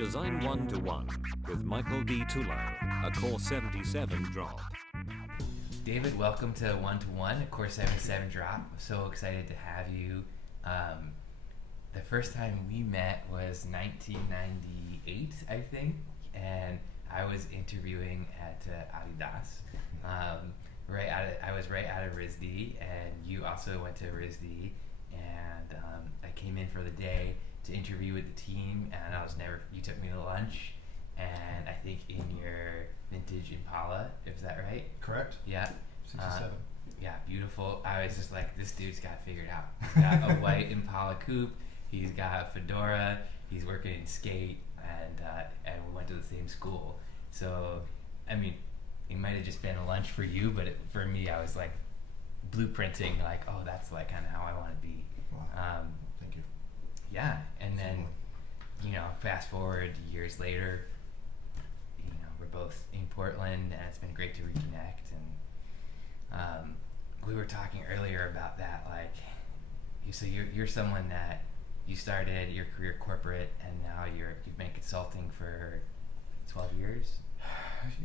Design 1-to-1 with Michael DiTullo, a Core 77 drop. David, welcome to 1-to-1, a Core 77 drop. I'm so excited to have you. The first time we met was 1998, I think, and I was interviewing at Adidas. I was right out of RISD, and you also went to RISD, and I came in for the day to interview with the team, and you took me to lunch, and I think in your vintage Impala, is that right? Correct. Yeah. 67. Yeah, beautiful. I was just like, this dude's got it figured out. He's got a white Impala coupe, he's got a fedora, he's working in skate, and we went to the same school. So, I mean, it might have just been a lunch for you, but for me, I was like blueprinting, like, oh, that's like kind of how I want to be. Wow. Thank you. Yeah, and then, fast forward years later, we're both in Portland, and it's been great to reconnect. And we were talking earlier about that, like, so you're someone that you started your career corporate, and now you've been consulting for 12 years.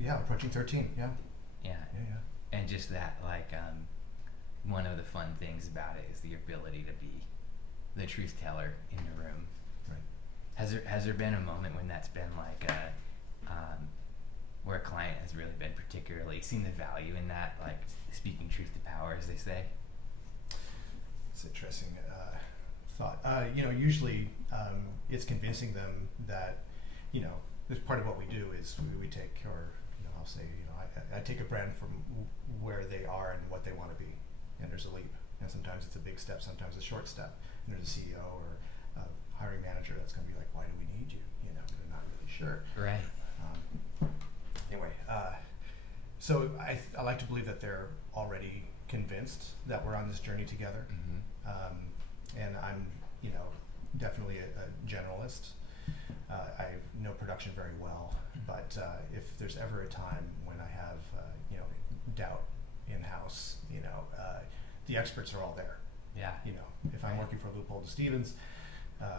Yeah, approaching 13. Yeah. Yeah. And just that, like, one of the fun things about it is the ability to be the truth teller in the room. Right. Has there been a moment when that's been like where a client has really been particularly seen the value in that, like speaking truth to power, as they say? It's an interesting thought. Usually it's convincing them that, this part of what we do is we take, or I'll say, I take a brand from where they are and what they want to be, and there's a leap. And sometimes it's a big step, sometimes a short step. And there's a CEO or a hiring manager that's going to be like, why do we need you? They're not really sure. Right. Anyway, so I like to believe that they're already convinced that we're on this journey together. Mm-hmm. And I'm, definitely a generalist. I know production very well, but if there's ever a time when I have, doubt in-house, the experts are all there. Yeah. If I'm working for Lewin Stevens, one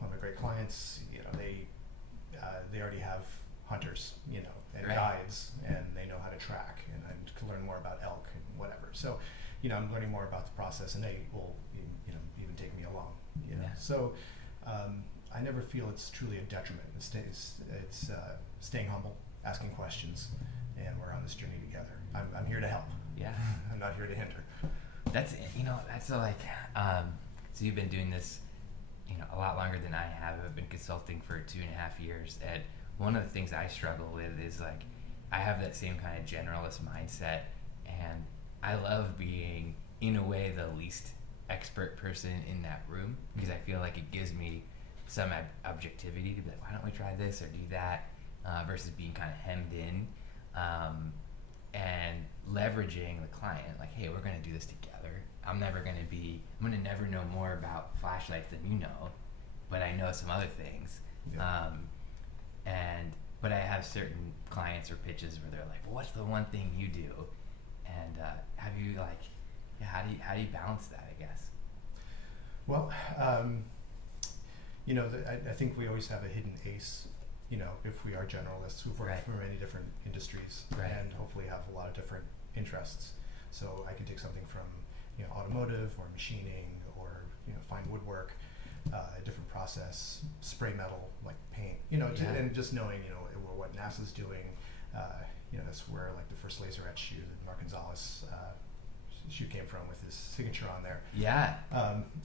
of my great clients, they already have hunters, and right. guides, and they know how to track, and I can learn more about elk and whatever. So, I'm learning more about the process, and they will, even take me along. Yeah. So, I never feel it's truly a detriment. It's staying humble, asking questions, and we're on this journey together. I'm here to help. Yeah. I'm not here to hinder. That's like, so you've been doing this, a lot longer than I have. I've been consulting for 2.5 years, and one of the things I struggle with is, like, I have that same kind of generalist mindset, and I love being, in a way, the least expert person in that room, because I feel like it gives me some objectivity to be like, why don't we try this or do that, versus being kind of hemmed in, and leveraging the client, like, hey, we're going to do this together. I'm going to never know more about flashlights than you know, but I know some other things. Yeah. But I have certain clients or pitches where they're like, well, what's the one thing you do? And have you, like, how do you balance that, I guess? Well, I think we always have a hidden ace, if we are generalists who've worked right. for many different industries, right. and hopefully have a lot of different interests. So I can take something from, automotive or machining, or, fine woodwork, a different process, spray metal, like paint, and just knowing, what NASA's doing, that's where, like, the first laser etch shoe that Mark Gonzalez shoe came from, with his signature on there. Yeah.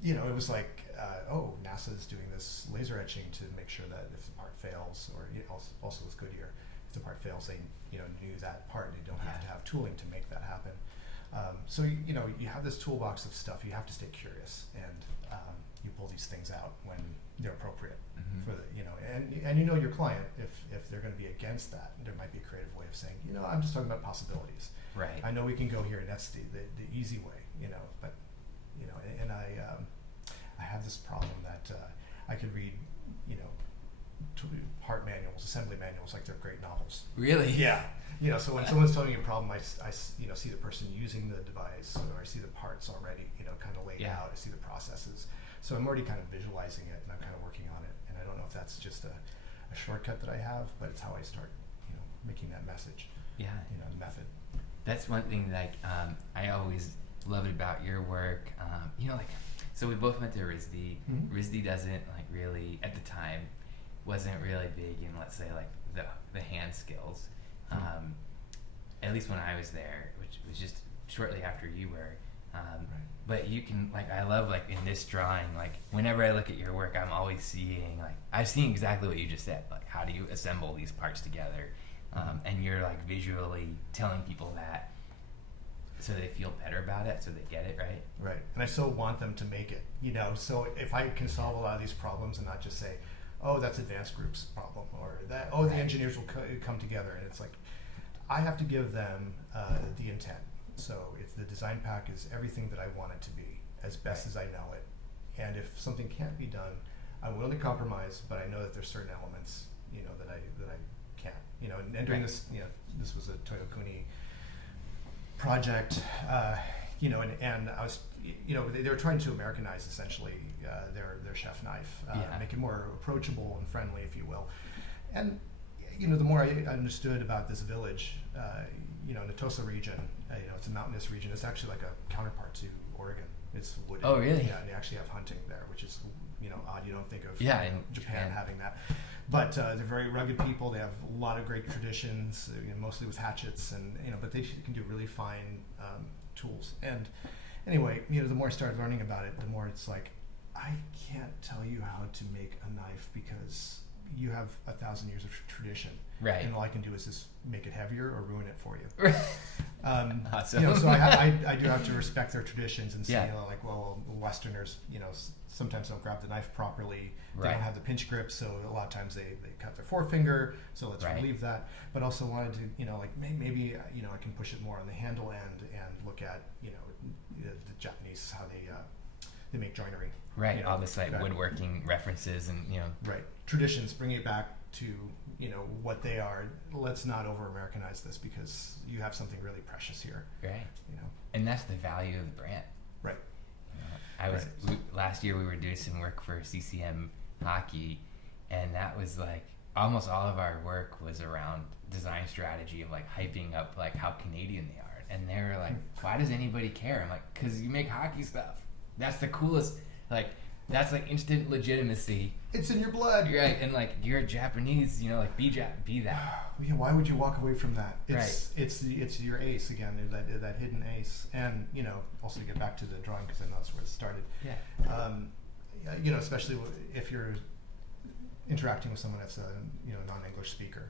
It was like, NASA's doing this laser etching to make sure that if the part fails, or also with Goodyear, if the part fails, they knew that part. They don't have to have tooling to make that happen. So you have this toolbox of stuff. You have to stay curious, and you pull these things out when they're appropriate. Mm-hmm. For the and your client, if they're going to be against that, there might be a creative way of saying, I'm just talking about possibilities. Right. I know we can go here, and that's the easy way, but and I have this problem that I could read, part manuals, assembly manuals, like they're great novels. Really? Yeah. So when someone's telling me a problem, I see the person using the device, or I see the parts already, kind of laid out. I see the processes. So I'm already kind of visualizing it, and I'm kind of working on it. And I don't know if that's just a a shortcut that I have, but it's how I start, making that message, method. That's one thing, like, I always loved about your work, so we both went to RISD. Mm-hmm. RISD doesn't, like, really, at the time, wasn't really big in, let's say, like, the hand skills. At least when I was there, which was just shortly after you were. But you can, like, I love, like, in this drawing, like, whenever I look at your work, I'm always seeing, like, I've seen exactly what you just said, like, how do you assemble these parts together? And you're, like, visually telling people that so they feel better about it, so they get it, right? Right, and I so want them to make it, so if I can solve a lot of these problems and not just say, oh, that's advanced group's problem, or that, oh, the engineers will come together, and it's like, I have to give them the intent. So if the design pack is everything that I want it to be, as best as I know it, and if something can't be done, I'm willing to compromise, but I know that there's certain elements, that I can't, and during this, this was a Toyokuni project, and I was, they were trying to Americanize essentially their chef knife, make it more approachable and friendly, if you will, and the more I understood about this village, in the Tosa region, it's a mountainous region. It's actually like a counterpart to Oregon. It's wooded. Oh, really? Yeah, and they actually have hunting there, which is, odd. You don't think of in Japan having that. But they're very rugged people. They have a lot of great traditions, mostly with hatchets, and but they can do really fine tools. And anyway, the more I started learning about it, the more it's like, I can't tell you how to make a knife because you have 1,000 years of tradition, right? And all I can do is just make it heavier or ruin it for you. Awesome. So I do have to respect their traditions and say, Yeah. well, Westerners, sometimes don't grab the knife properly. They Right. don't have the pinch grip, so a lot of times they cut their forefinger. So let's Right. relieve that. But also wanted to, maybe I can push it more on the handle end and look at, the Japanese, how they make joinery. Right, all this, like, woodworking references and, Right. Traditions, bring it back to, what they are. Let's not over-Americanize this because you have something really precious here. right. And that's the value of the brand. Right. Last year we were doing some work for CCM hockey, and that was like almost all of our work was around design strategy of like hyping up like how Canadian they are. And they were like, why does anybody care? I'm like, because you make hockey stuff. That's the coolest, like, that's like instant legitimacy. It's in your blood. Right, and like you're Japanese, like be that. Yeah, why would you walk away from that? It's your ace again, that hidden ace, and also to get back to the drawing because I know that's where it started. Yeah. Especially if you're interacting with someone that's a non-English speaker,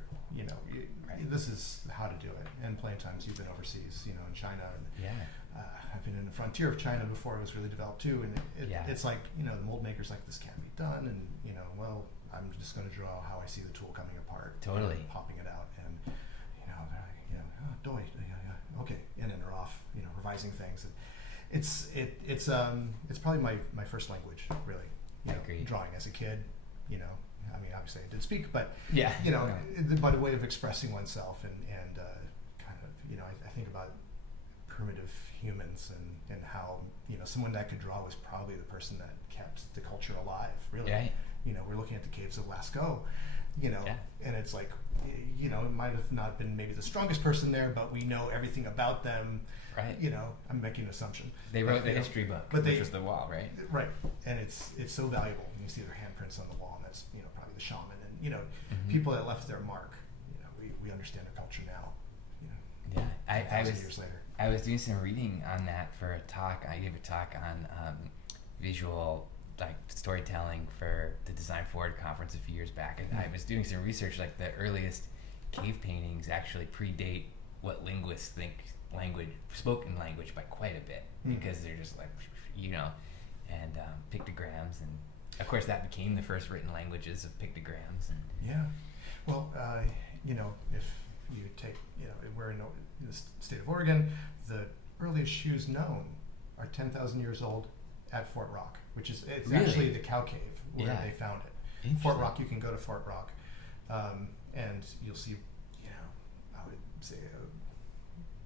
this is how to do it. And plenty of times you've been overseas, in China. And, I've been in the frontier of China before it was really developed too, and it's like the mold maker's like, this can't be done, and well, I'm just going to draw how I see the tool coming apart, totally, popping it out, and okay, and then they're off, revising things. And it's probably my first language, really. I agree. Drawing as a kid, I mean, obviously I did speak, but no. By the way of expressing oneself and kind of, I think about primitive humans and how someone that could draw was probably the person that kept the culture alive, really. Right. We're looking at the caves of Lascaux, and it's like, it might have not been maybe the strongest person there, but we know everything about them. Right. I'm making an assumption. They wrote the history book, which was the wall, right? Right, and it's so valuable. You see their handprints on the wall, and that's probably the shaman, and people that left their mark. We understand their culture now. Yeah, years later. I was doing some reading on that for a talk. I gave a talk on visual like storytelling for the Design Forward conference a few years back, and I was doing some research. Like the earliest cave paintings actually predate what linguists think spoken language by quite a bit, because they're just like and pictograms, and of course that became the first written languages of pictograms. And well, if you take, we're in the state of Oregon, the earliest shoes known are 10,000 years old at Fort Rock, which is actually the cow cave where they found it. Fort Rock, you can go to Fort Rock, and you'll see, I would say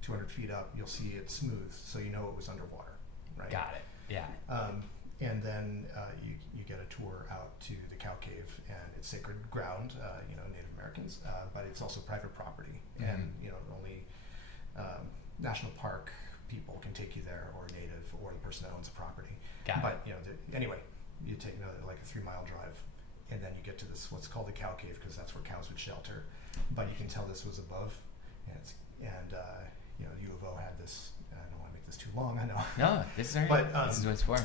200 feet up, you'll see it smooth, so it was underwater, right? Got it. Yeah. and then you get a tour out to the cow cave, and it's sacred ground, Native Americans, but it's also private property, and only national park people can take you there, or native, or the person that owns the property. But anyway, you take another like a 3-mile drive, and then you get to this what's called the cow cave, because that's where cows would shelter. But you can tell this was above, U of O had this. I don't want to make this too long. I know. No, this is all right. But this is what it's for.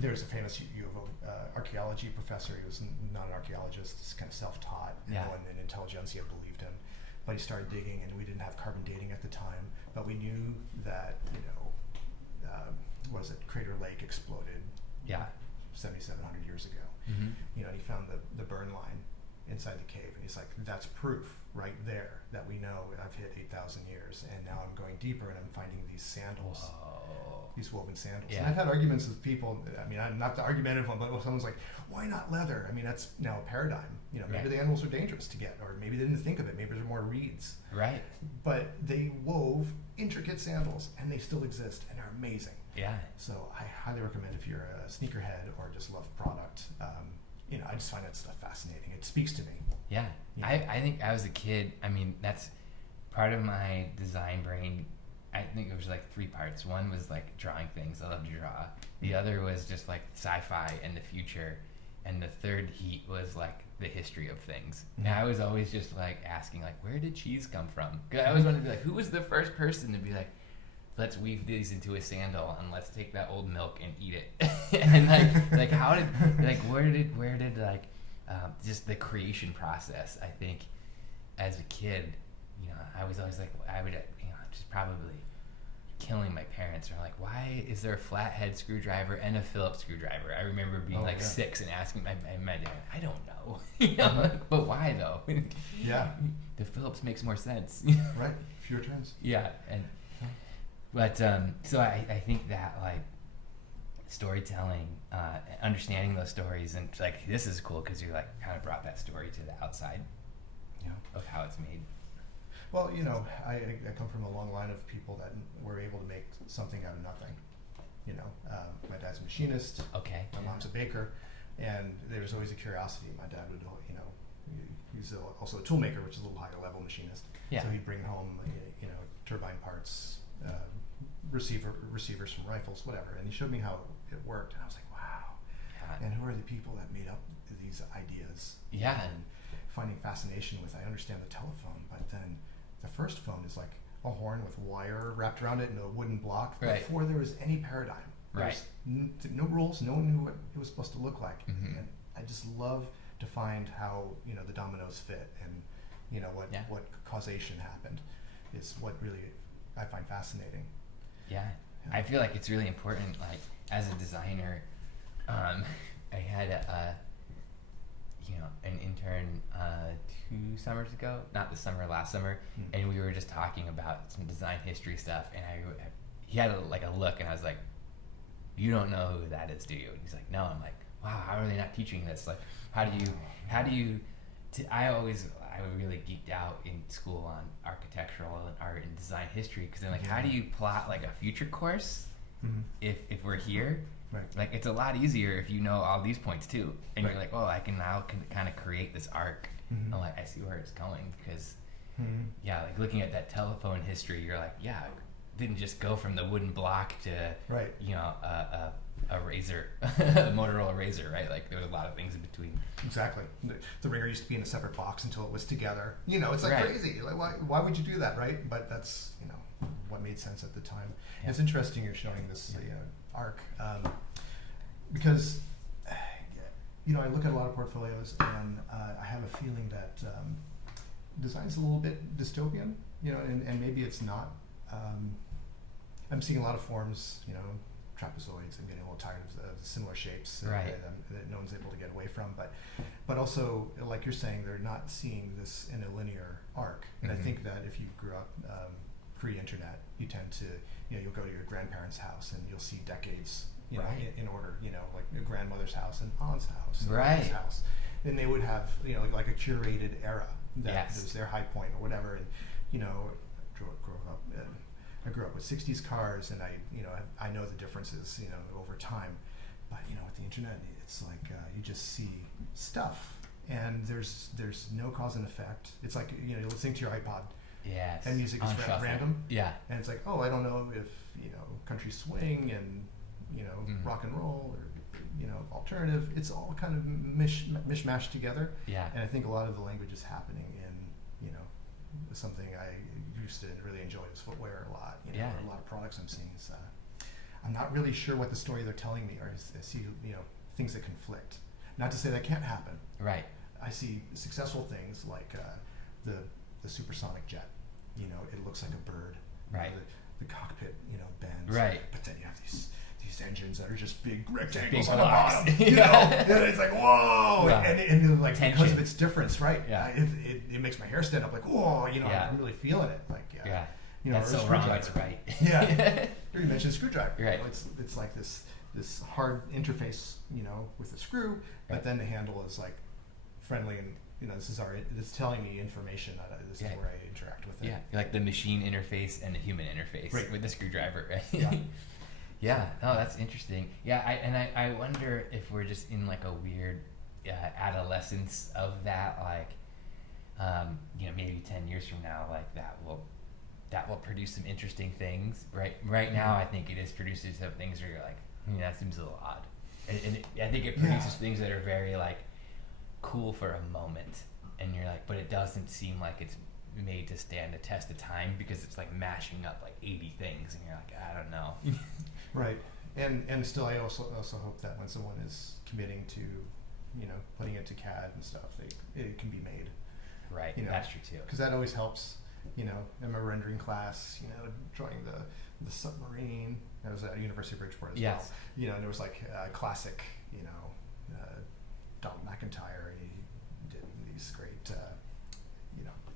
There's a famous U of O archaeology professor. He was not an archaeologist. He's kind of self-taught. No one in intelligentsia believed him. But he started digging, and we didn't have carbon dating at the time. But we knew that Crater Lake exploded. 7,700 years ago. And he found the burn line inside the cave, and he's like, that's proof right there that we know I've hit 8,000 years, and now I'm going deeper, and I'm finding these sandals. These woven sandals. And I've had arguments with people. I mean, I'm not the argumentative one, but someone's like, why not leather? I mean, that's now a paradigm. Maybe the animals are dangerous to get, or maybe they didn't think of it. Maybe there's more reeds. Right. But they wove intricate sandals, and they still exist, and are amazing. Yeah. So I highly recommend, if you're a sneakerhead or just love product, I just find that stuff fascinating. It speaks to me. Yeah. I think as a kid, I mean, that's part of my design brain. I think it was like 3 parts. One was like drawing things. I love to draw. The other was just like sci-fi and the future. And the third heat was like the history of things. And I was always just like asking, like, where did cheese come from? Because I always wanted to be like, who was the first person to be like, let's weave these into a sandal and let's take that old milk and eat it. And like how did, like, where did like just the creation process, I think, as a kid, I was always like, I would, just probably killing my parents. Or like, why is there a flathead screwdriver and a Phillips screwdriver? I remember being 6 and asking my dad, I don't know. But why though? The Phillips makes more sense. Right, fewer turns. But so I think that like storytelling, understanding those stories, and like this is cool because you like kind of brought that story to the outside of how it's made. Well, I come from a long line of people that were able to make something out of nothing. My dad's a machinist. Okay. My mom's a baker, and there's always a curiosity. My dad would, he's also a tool maker, which is a little higher level machinist. Yeah. So he'd bring home, turbine parts, receivers from rifles, whatever. And he showed me how it worked, and I was like, wow. Yeah. And who are the people that made up these ideas? Yeah. And finding fascination with, I understand the telephone, but then the first phone is like a horn with wire wrapped around it and a wooden block. Before there was any paradigm. Right. No rules. No one knew what it was supposed to look like. And I just love to find how the dominoes fit, and what causation happened is what really I find fascinating. Yeah. I feel like it's really important. Like as a designer, I had an intern 2 summers ago, not this summer, last summer, and we were just talking about some design history stuff, and he had a look, and I was like, you don't know who that is, do you? And he's like, no. I'm like, wow, how are they not teaching this? Like, how do you I really geeked out in school on architectural and art and design history, because I'm like, how do you plot like a future course if we're here? Right. Like, it's a lot easier if you know all these points too, and you're like, oh, I can now kind of create this arc. I'm like, I see where it's going, because like looking at that telephone history, you're like, it didn't just go from the wooden block to a razor, a Motorola razor, right? Like there was a lot of things in between. Exactly. The ringer used to be in a separate box until it was together. It's like crazy. Like why would you do that, right? But that's what made sense at the time. Yeah. It's interesting you're showing this arc, because I look at a lot of portfolios, and I have a feeling that design's a little bit dystopian, and maybe it's not. I'm seeing a lot of forms, trapezoids. I'm getting a little tired of similar shapes that no one's able to get away from. But also, like you're saying, they're not seeing this in a linear arc. And I think that if you grew up pre-internet, you tend to, you'll go to your grandparents' house and you'll see decades, in order, like your grandmother's house and aunt's house and aunt's house. And they would have, like a curated era that was their high point or whatever. And, grew up. I grew up with 60s cars, and I know the differences, over time. But, with the internet, it's like you just see stuff, and there's no cause and effect. It's like, you're listening to your iPod. Yes. And music is random. Yeah. And it's like, oh, I don't know if, country swing and, rock and roll or, alternative. It's all kind of mishmashed together. Yeah. And I think a lot of the language is happening in, something I used to really enjoy was footwear a lot. Yeah. A lot of products I'm seeing is, I'm not really sure what the story they're telling me, or I see, things that conflict. Not to say that can't happen. Right. I see successful things like the supersonic jet. It looks like a bird. Right. The cockpit, bends. Right. But then you have these engines that are just big rectangles on blocks. the bottom. And it's like, whoa! Wow. And like Tension. because of its difference, right? Yeah. It makes my hair stand up. Like, whoa! Yeah. I'm really feeling it. Like, Yeah. or That's a so wrong. screwdriver. That's right. Yeah. You mentioned screwdriver. Right. It's like this hard interface, with the screw, but Right. then the handle is like friendly and it's telling me information. This is where I interact with it. Yeah, like the machine interface and the human interface with the screwdriver, right? Yeah. Yeah. Oh, that's interesting. Yeah, I wonder if we're just in like a weird adolescence of that, like, maybe 10 years from now, like that will produce some interesting things. Right now, I think it is producing some things where you're like, that seems a little odd, and I think it produces things that are very like cool for a moment, and you're like, but it doesn't seem like it's made to stand the test of time because it's like mashing up like 80 things, and you're like, I don't know. Right. And still, I also hope that when someone is committing to, putting it to CAD and stuff, it can be made. Right. That's true too. Because that always helps. In my rendering class, drawing the submarine. I was at University of Bridgeport as well. And there was like classic, Donald McIntyre. He did these great,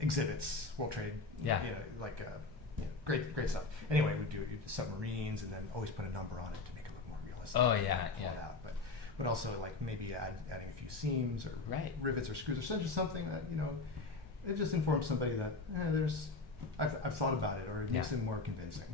exhibits, World Trade. Great stuff. Anyway, we do submarines, and then always put a number on it to make it look more realistic. Oh yeah, pull it out. But also like maybe adding a few seams or rivets or screws or just something that it just informs somebody that I've thought about it, or it makes it more convincing.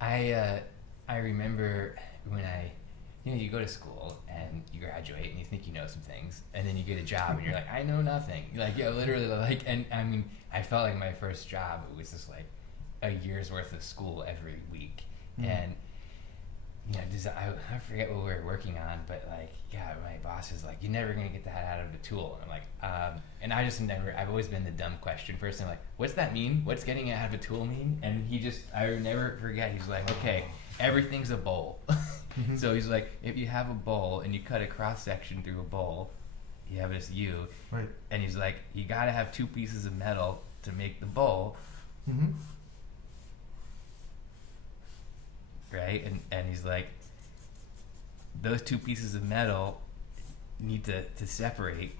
I remember when you go to school and you graduate and you think you know some things, and then you get a job and you're like, I know nothing. Like, literally, like, and I mean, I felt like my first job, it was just like a year's worth of school every week. And I forget what we were working on, but like, my boss is like, you're never gonna get that out of the tool. And I'm like, and I've always been the dumb question person. I'm like, what's that mean? What's getting it out of a tool mean? And I never forget. He's like, okay, everything's a bowl. So he's like, if you have a bowl and you cut a cross section through a bowl, you have this U. Right. And he's like, you gotta have two pieces of metal to make the bowl. Mm-hmm. Right? And he's like, those two pieces of metal need to separate.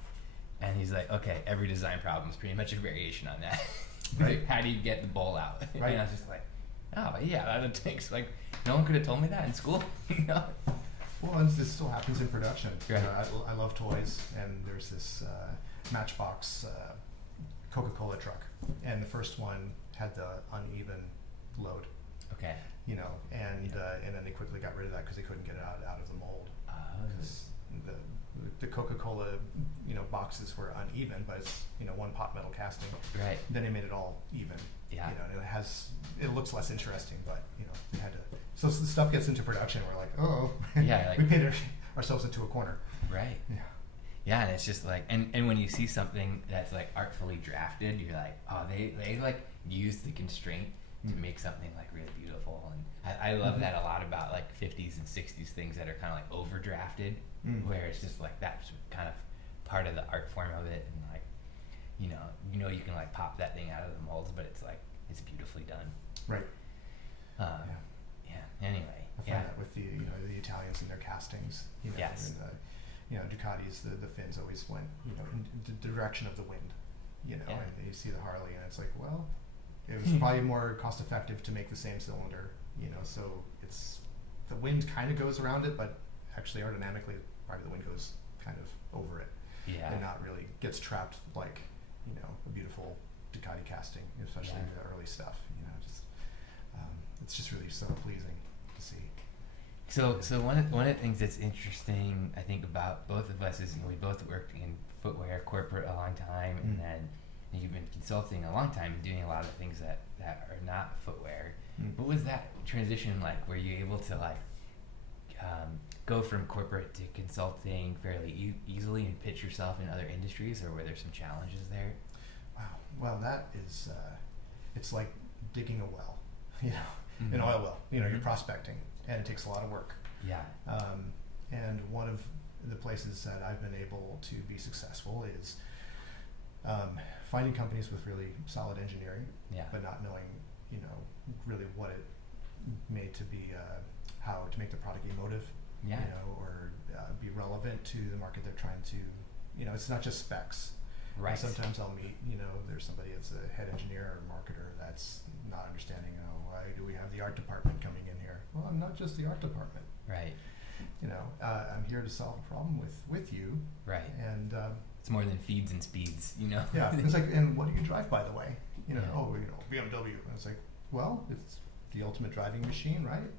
And he's like, okay, every design problem is pretty much a variation on that. Like, how do you get the bowl out? Right. And I was just like, oh yeah, that takes, like, no one could have told me that in school. Well, and this still happens in production. Right. I love toys, and there's this Matchbox Coca-Cola truck, and the first one had the uneven load. Okay. And then they quickly got rid of that because they couldn't get it out of the mold. Because the Coca-Cola, boxes were uneven, but it's one pot metal casting. Right. Then they made it all even. Yeah. And it looks less interesting, but they had to. So the stuff gets into production, we're like, oh, Yeah, like, we paid ourselves into a corner. Right. Yeah. Yeah, and it's just like, and when you see something that's like artfully drafted, you're like, oh, they like use the constraint to make something like really beautiful. And I love that a lot about like 50s and 60s things that are kind of like overdrafted, where it's just like that's kind of part of the art form of it, and like, you can like pop that thing out of the molds, but it's like it's beautifully done. Right. Anyway, I find that with the Italians and their castings. Yes. And Ducatis, the fins always went in the direction of the wind. And you see the Harley, and it's like, well, it was probably more cost effective to make the same cylinder. So it's the wind kind of goes around it, but actually aerodynamically, probably the wind goes kind of over it. Yeah. And not really gets trapped like a beautiful Ducati casting, especially the early stuff. it's just really so pleasing to see. So one of the things that's interesting, I think, about both of us is we both worked in footwear corporate a long time, and then you've been consulting a long time and doing a lot of things that are not footwear. What was that transition like? Were you able to go from corporate to consulting fairly easily and pitch yourself in other industries, or were there some challenges there? Wow. Well, that is, it's like digging a well, an oil well. You're prospecting, and it takes a lot of work. Yeah. And one of the places that I've been able to be successful is finding companies with really solid engineering, but not knowing, really what it made to be, how to make the product emotive, or be relevant to the market they're trying to, it's not just specs. Right. And sometimes I'll meet, there's somebody that's a head engineer or marketer that's not understanding, why do we have the art department coming in here? Well, I'm not just the art department. Right. I'm here to solve a problem with you. Right. And it's more than feeds and speeds, Yeah. It's like, and what do you drive, by the way? BMW. And it's like, well, it's the ultimate driving machine, right?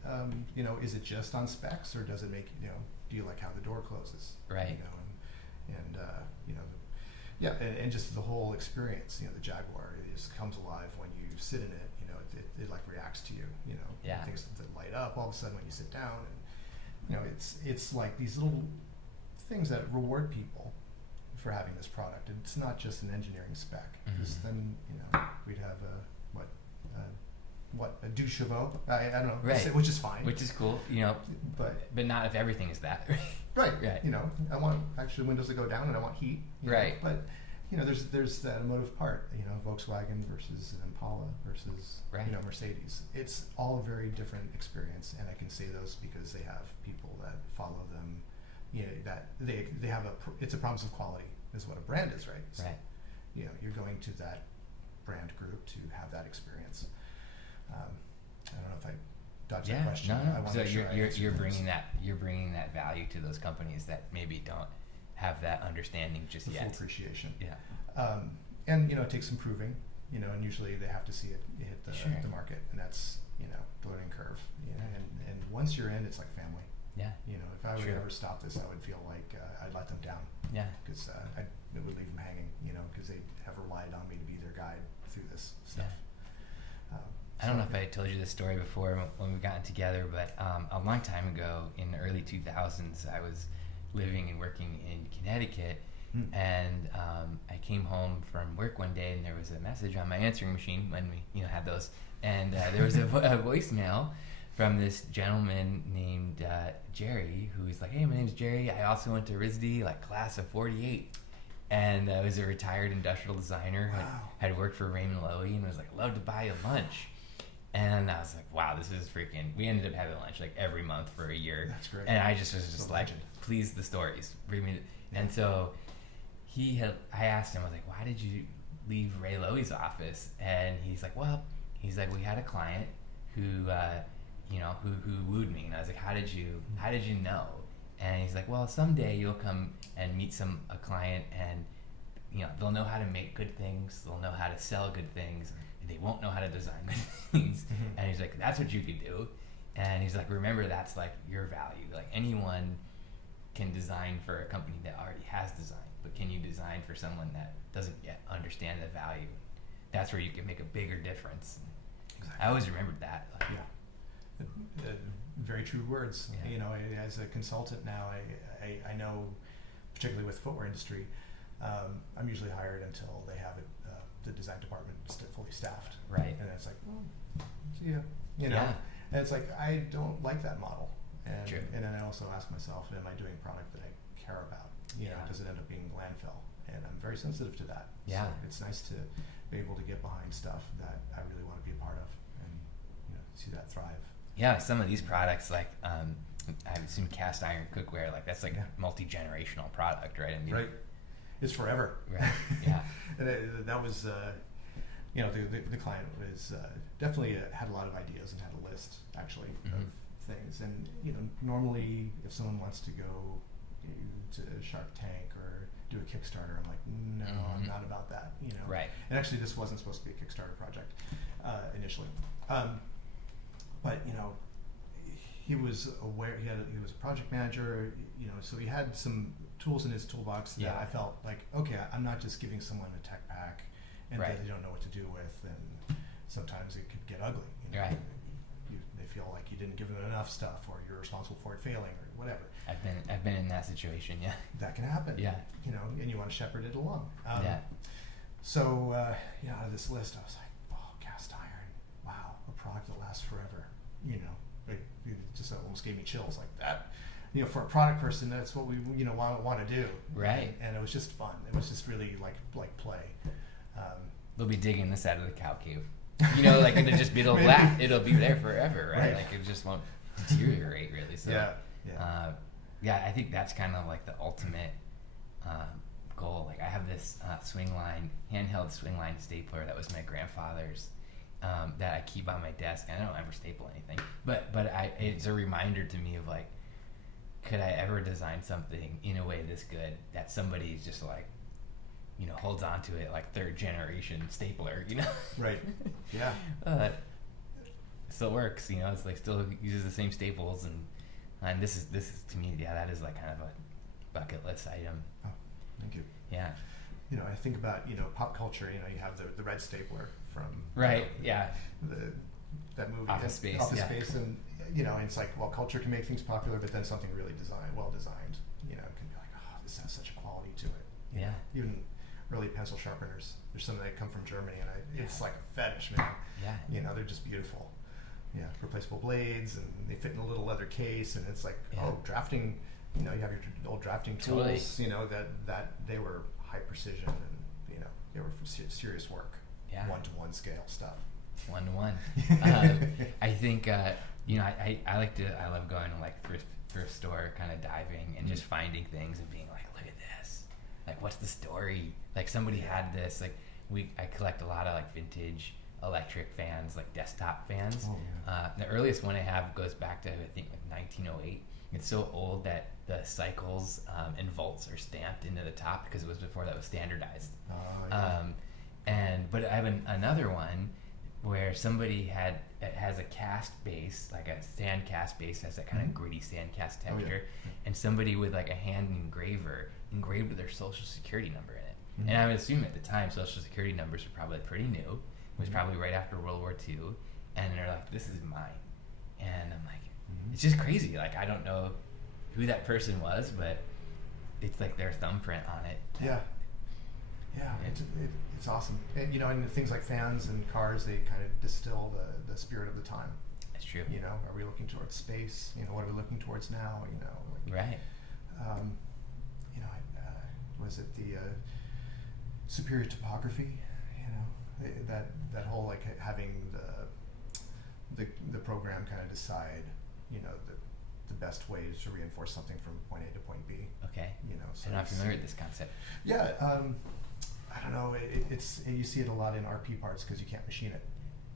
Is it just on specs, or does it make, do you like how the door closes? Right. And just the whole experience, the Jaguar, it just comes alive when you sit in it, it like reacts to you, things that light up all of a sudden when you sit down, and, it's like these little things that reward people for having this product. And it's not just an engineering spec, because then, we'd have a deux chevaux, I don't know, right. which is fine. Which is cool, but not if everything is that. Right. Right. I want actually windows that go down, and I want heat. Right. But there's that emotive part. Volkswagen versus Impala versus Mercedes. It's all a very different experience, and I can say those because they have people that follow them. That they have it's a promise of quality is what a brand is, right? So, right. You're going to that brand group to have that experience. I don't know if I dodged that question. No. So you're bringing that value to those companies that maybe don't have that understanding just yet. Full appreciation. Yeah. And it takes some proving. And usually they have to see it hit the market, and that's the learning curve. And once you're in, it's like family. Yeah. If I would ever stop this, I would feel like I'd let them down. Yeah. Because it would leave them hanging. Because they have relied on me to be their guide through this stuff. Yeah. I don't know if I told you this story before when we got together, but a long time ago in the early 2000s, I was living and working in Connecticut, and I came home from work one day, and there was a message on my answering machine when we had those, and there was a voicemail from this gentleman named Jerry, who was like, "Hey, my name's Jerry. I also went to RISD, class of '48." And I was a retired industrial designer, had worked for Raymond Loewy, and was like, "Love to buy you lunch." And I was like, wow, this is freaking, we ended up having lunch every month for a year. That's great. And I just was just please, the stories, bring me. And so I asked him, I was like, why did you leave Ray Loewy's office? And he's like, we had a client who wooed me. And I was like, how did you know? And he's like, well, someday you'll come and meet a client, and they'll know how to make good things, they'll know how to sell good things, and they won't know how to design good things. And he's like, that's what you could do. And he's like, remember, that's your value. Anyone can design for a company that already has design, but can you design for someone that doesn't yet understand the value? That's where you can make a bigger difference. Exactly. I always remembered that. Very true words. Yeah. As a consultant now, I know, particularly with footwear industry, I'm usually hired until they have the design department fully staffed. Right. And it's like, well, see ya. Yeah. And it's like, I don't like that model. And True. And then I also ask myself, am I doing a product that I care about? Does it end up being landfill? And I'm very sensitive to that. Yeah. So it's nice to be able to get behind stuff that I really want to be a part of, and see that thrive. Yeah, some of these products, I assume cast iron cookware, that's a multi-generational product, right? Right. It's forever. Right. Yeah. And that was, the client was definitely had a lot of ideas and had a list actually of things. And normally if someone wants to go to Shark Tank or do a Kickstarter, I'm like, no, I'm not about that. Right. And actually, this wasn't supposed to be a Kickstarter project initially. but he was aware. He was a project manager. So he had some tools in his toolbox that I felt like, okay, I'm not just giving someone a tech pack and that they don't know what to do with, and sometimes it could get ugly. Right. They feel like you didn't give them enough stuff, or you're responsible for it failing, or whatever. I've been in that situation. Yeah. That can happen. Yeah. And you want to shepherd it along. Yeah. So out of this list, I was like, oh, cast iron. Wow, a product that lasts forever. It just almost gave me chills like that. For a product person, that's what we want to do. Right. And it was just fun. It was just really like play. They'll be digging this out of the cow cave. It'll just be it'll be there forever, right? Like it just won't deteriorate really. So I think that's kind of like the ultimate goal. Like I have this handheld swing line stapler that was my grandfather's. That I keep on my desk. I don't ever staple anything, but it's a reminder to me of like, could I ever design something in a way this good that somebody's just like, holds on to it like third generation stapler, Right. Yeah. It still works, it's like still uses the same staples and this is to me, that is like kind of a bucket list item. Oh, thank you. Yeah. I think about pop culture. You have the red stapler from that movie Office Space, Space, and it's like, well, culture can make things popular, but then something really well designed, can be like, oh, this has such a quality to it. Yeah. Even early pencil sharpeners. There's some that come from Germany, and it's like a fetish, man. Yeah. They're just beautiful. Yeah, replaceable blades, and they fit in a little leather case, and it's like, drafting. You have your old drafting tools. That they were high precision, and they were for serious work. Yeah. 1-to-1 scale stuff. 1-to-1. I think I love going to like thrift store, kind of diving and just finding things and being like, look at this. Like, what's the story? Like somebody had this. Like I collect a lot of like vintage electric fans, like desktop fans. Oh, yeah. The earliest one I have goes back to I think like 1908. It's so old that the cycles and volts are stamped into the top because it was before that was standardized. Oh, yeah. But I have another one where somebody has a cast base, like a sand cast base, has that kind of gritty sand cast texture, and somebody with like a hand engraver engraved their social security number in it. Mm-hmm. And I would assume at the time social security numbers were probably pretty new. It was probably right after World War II, and they're like, this is mine. And I'm like, it's just crazy. Like, I don't know who that person was, but it's like their thumbprint on it. Yeah. It's awesome. And, and things like fans and cars, they kind of distill the spirit of the time. That's true. Are we looking towards space? What are we looking towards now? Right. Was it the superior topography? That whole like having the program kind of decide, the best way to reinforce something from point A to point B. Okay. So I'm not familiar with this concept. Yeah. I don't know. It's you see it a lot in RP parts because you can't machine it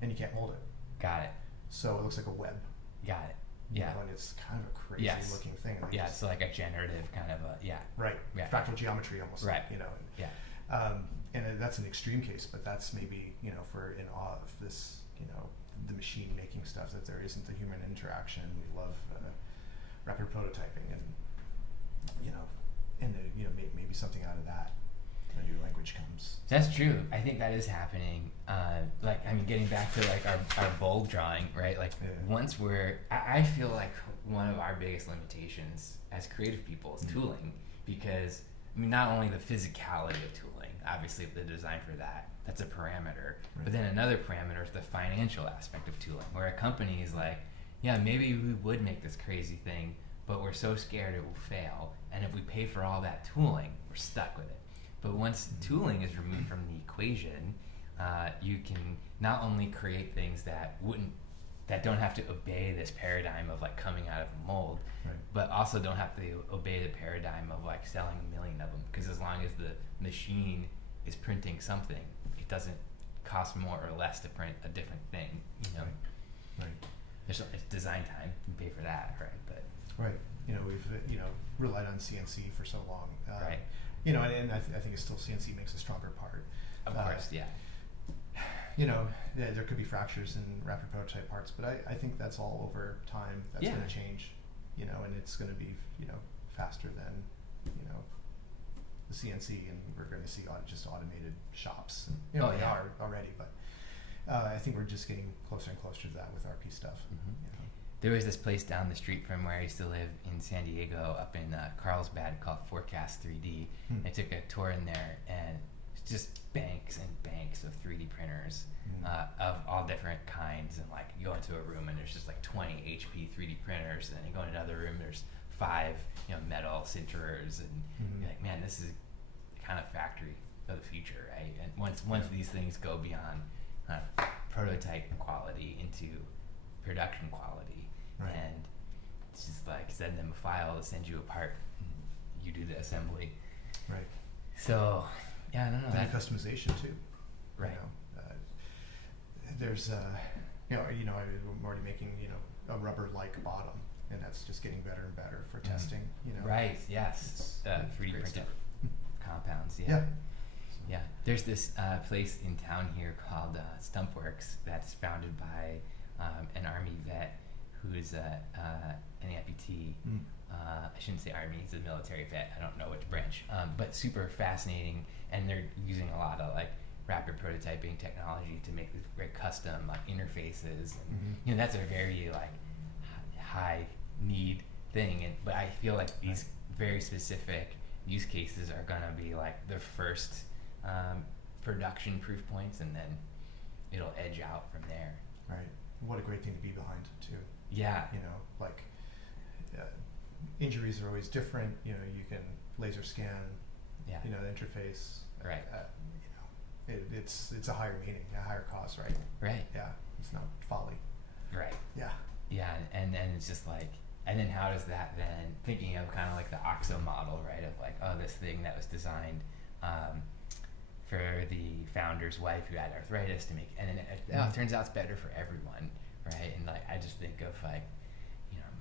and you can't mold it. Got it. So it looks like a web. Got it. Yeah. And it's kind of a crazy looking thing. Yeah. So like a generative kind of a Right. Yeah. Fractal geometry almost. Right. Yeah. And that's an extreme case, but that's maybe for in awe of this the machine making stuff, that there isn't the human interaction. We love rapid prototyping and maybe something out of that. A new language comes. That's true. I think that is happening. Getting back to like our bold drawing, right? Like once I feel like one of our biggest limitations as creative people is tooling, because not only the physicality of tooling, obviously the design for that's a parameter, but then another parameter is the financial aspect of tooling, where a company is like, yeah, maybe we would make this crazy thing, but we're so scared it will fail, and if we pay for all that tooling, we're stuck with it. But once tooling is removed from the equation, you can not only create things that don't have to obey this paradigm of like coming out of a mold, but also don't have to obey the paradigm of like selling 1 million of them. Because as long as the machine is printing something, it doesn't cost more or less to print a different thing. Right. It's design time. You pay for that, right? But we've relied on CNC for so long. Right. And I think it's still CNC makes a stronger part. Of course, yeah. there could be fractures in rapid prototype parts, but I think that's all over time. That's going to change, and it's going to be, faster than, the CNC, and we're going to see just automated shops. And, they are already, but I think we're just getting closer and closer to that with RP stuff. There was this place down the street from where I used to live in San Diego, up in Carlsbad, called Forecast 3D. I took a tour in there, and it's just banks and banks of 3D printers of all different kinds. And like, you go into a room and there's just like 20 HP 3D printers, and then you go into another room, there's 5 metal sinterers, and you're like, man, this is kind of factory of the future, right? And once these things go beyond prototype quality into production quality, and it's just like, send them a file to send you a part, you do the assembly. Right. So, yeah, I don't know. And customization too. Right. There's, I'm already making, a rubber-like bottom, and that's just getting better and better for testing. Right. Yes. 3D printed stuff. compounds. Yeah. Yeah. There's this place in town here called Stumpworks that's founded by an Army vet who's an amputee. I shouldn't say Army, he's a military vet. I don't know which branch, but super fascinating. And they're using a lot of like rapid prototyping technology to make these very custom like interfaces. And, that's a very like high need thing. But I feel like these very specific use cases are gonna be like the first production proof points, and then it'll edge out from there. Right. What a great thing to be behind too. Yeah. Injuries are always different. You can laser scan. Yeah. The interface. Right. It's a higher meaning, a higher cause, right? Right. Yeah. It's not folly. Right. Yeah. Yeah, and then it's just like, and then how does that then, thinking of kind of like the OXO model, right, of like, this thing that was designed for the founder's wife who had arthritis to make, and then it turns out it's better for everyone, right? And like, I just think of like,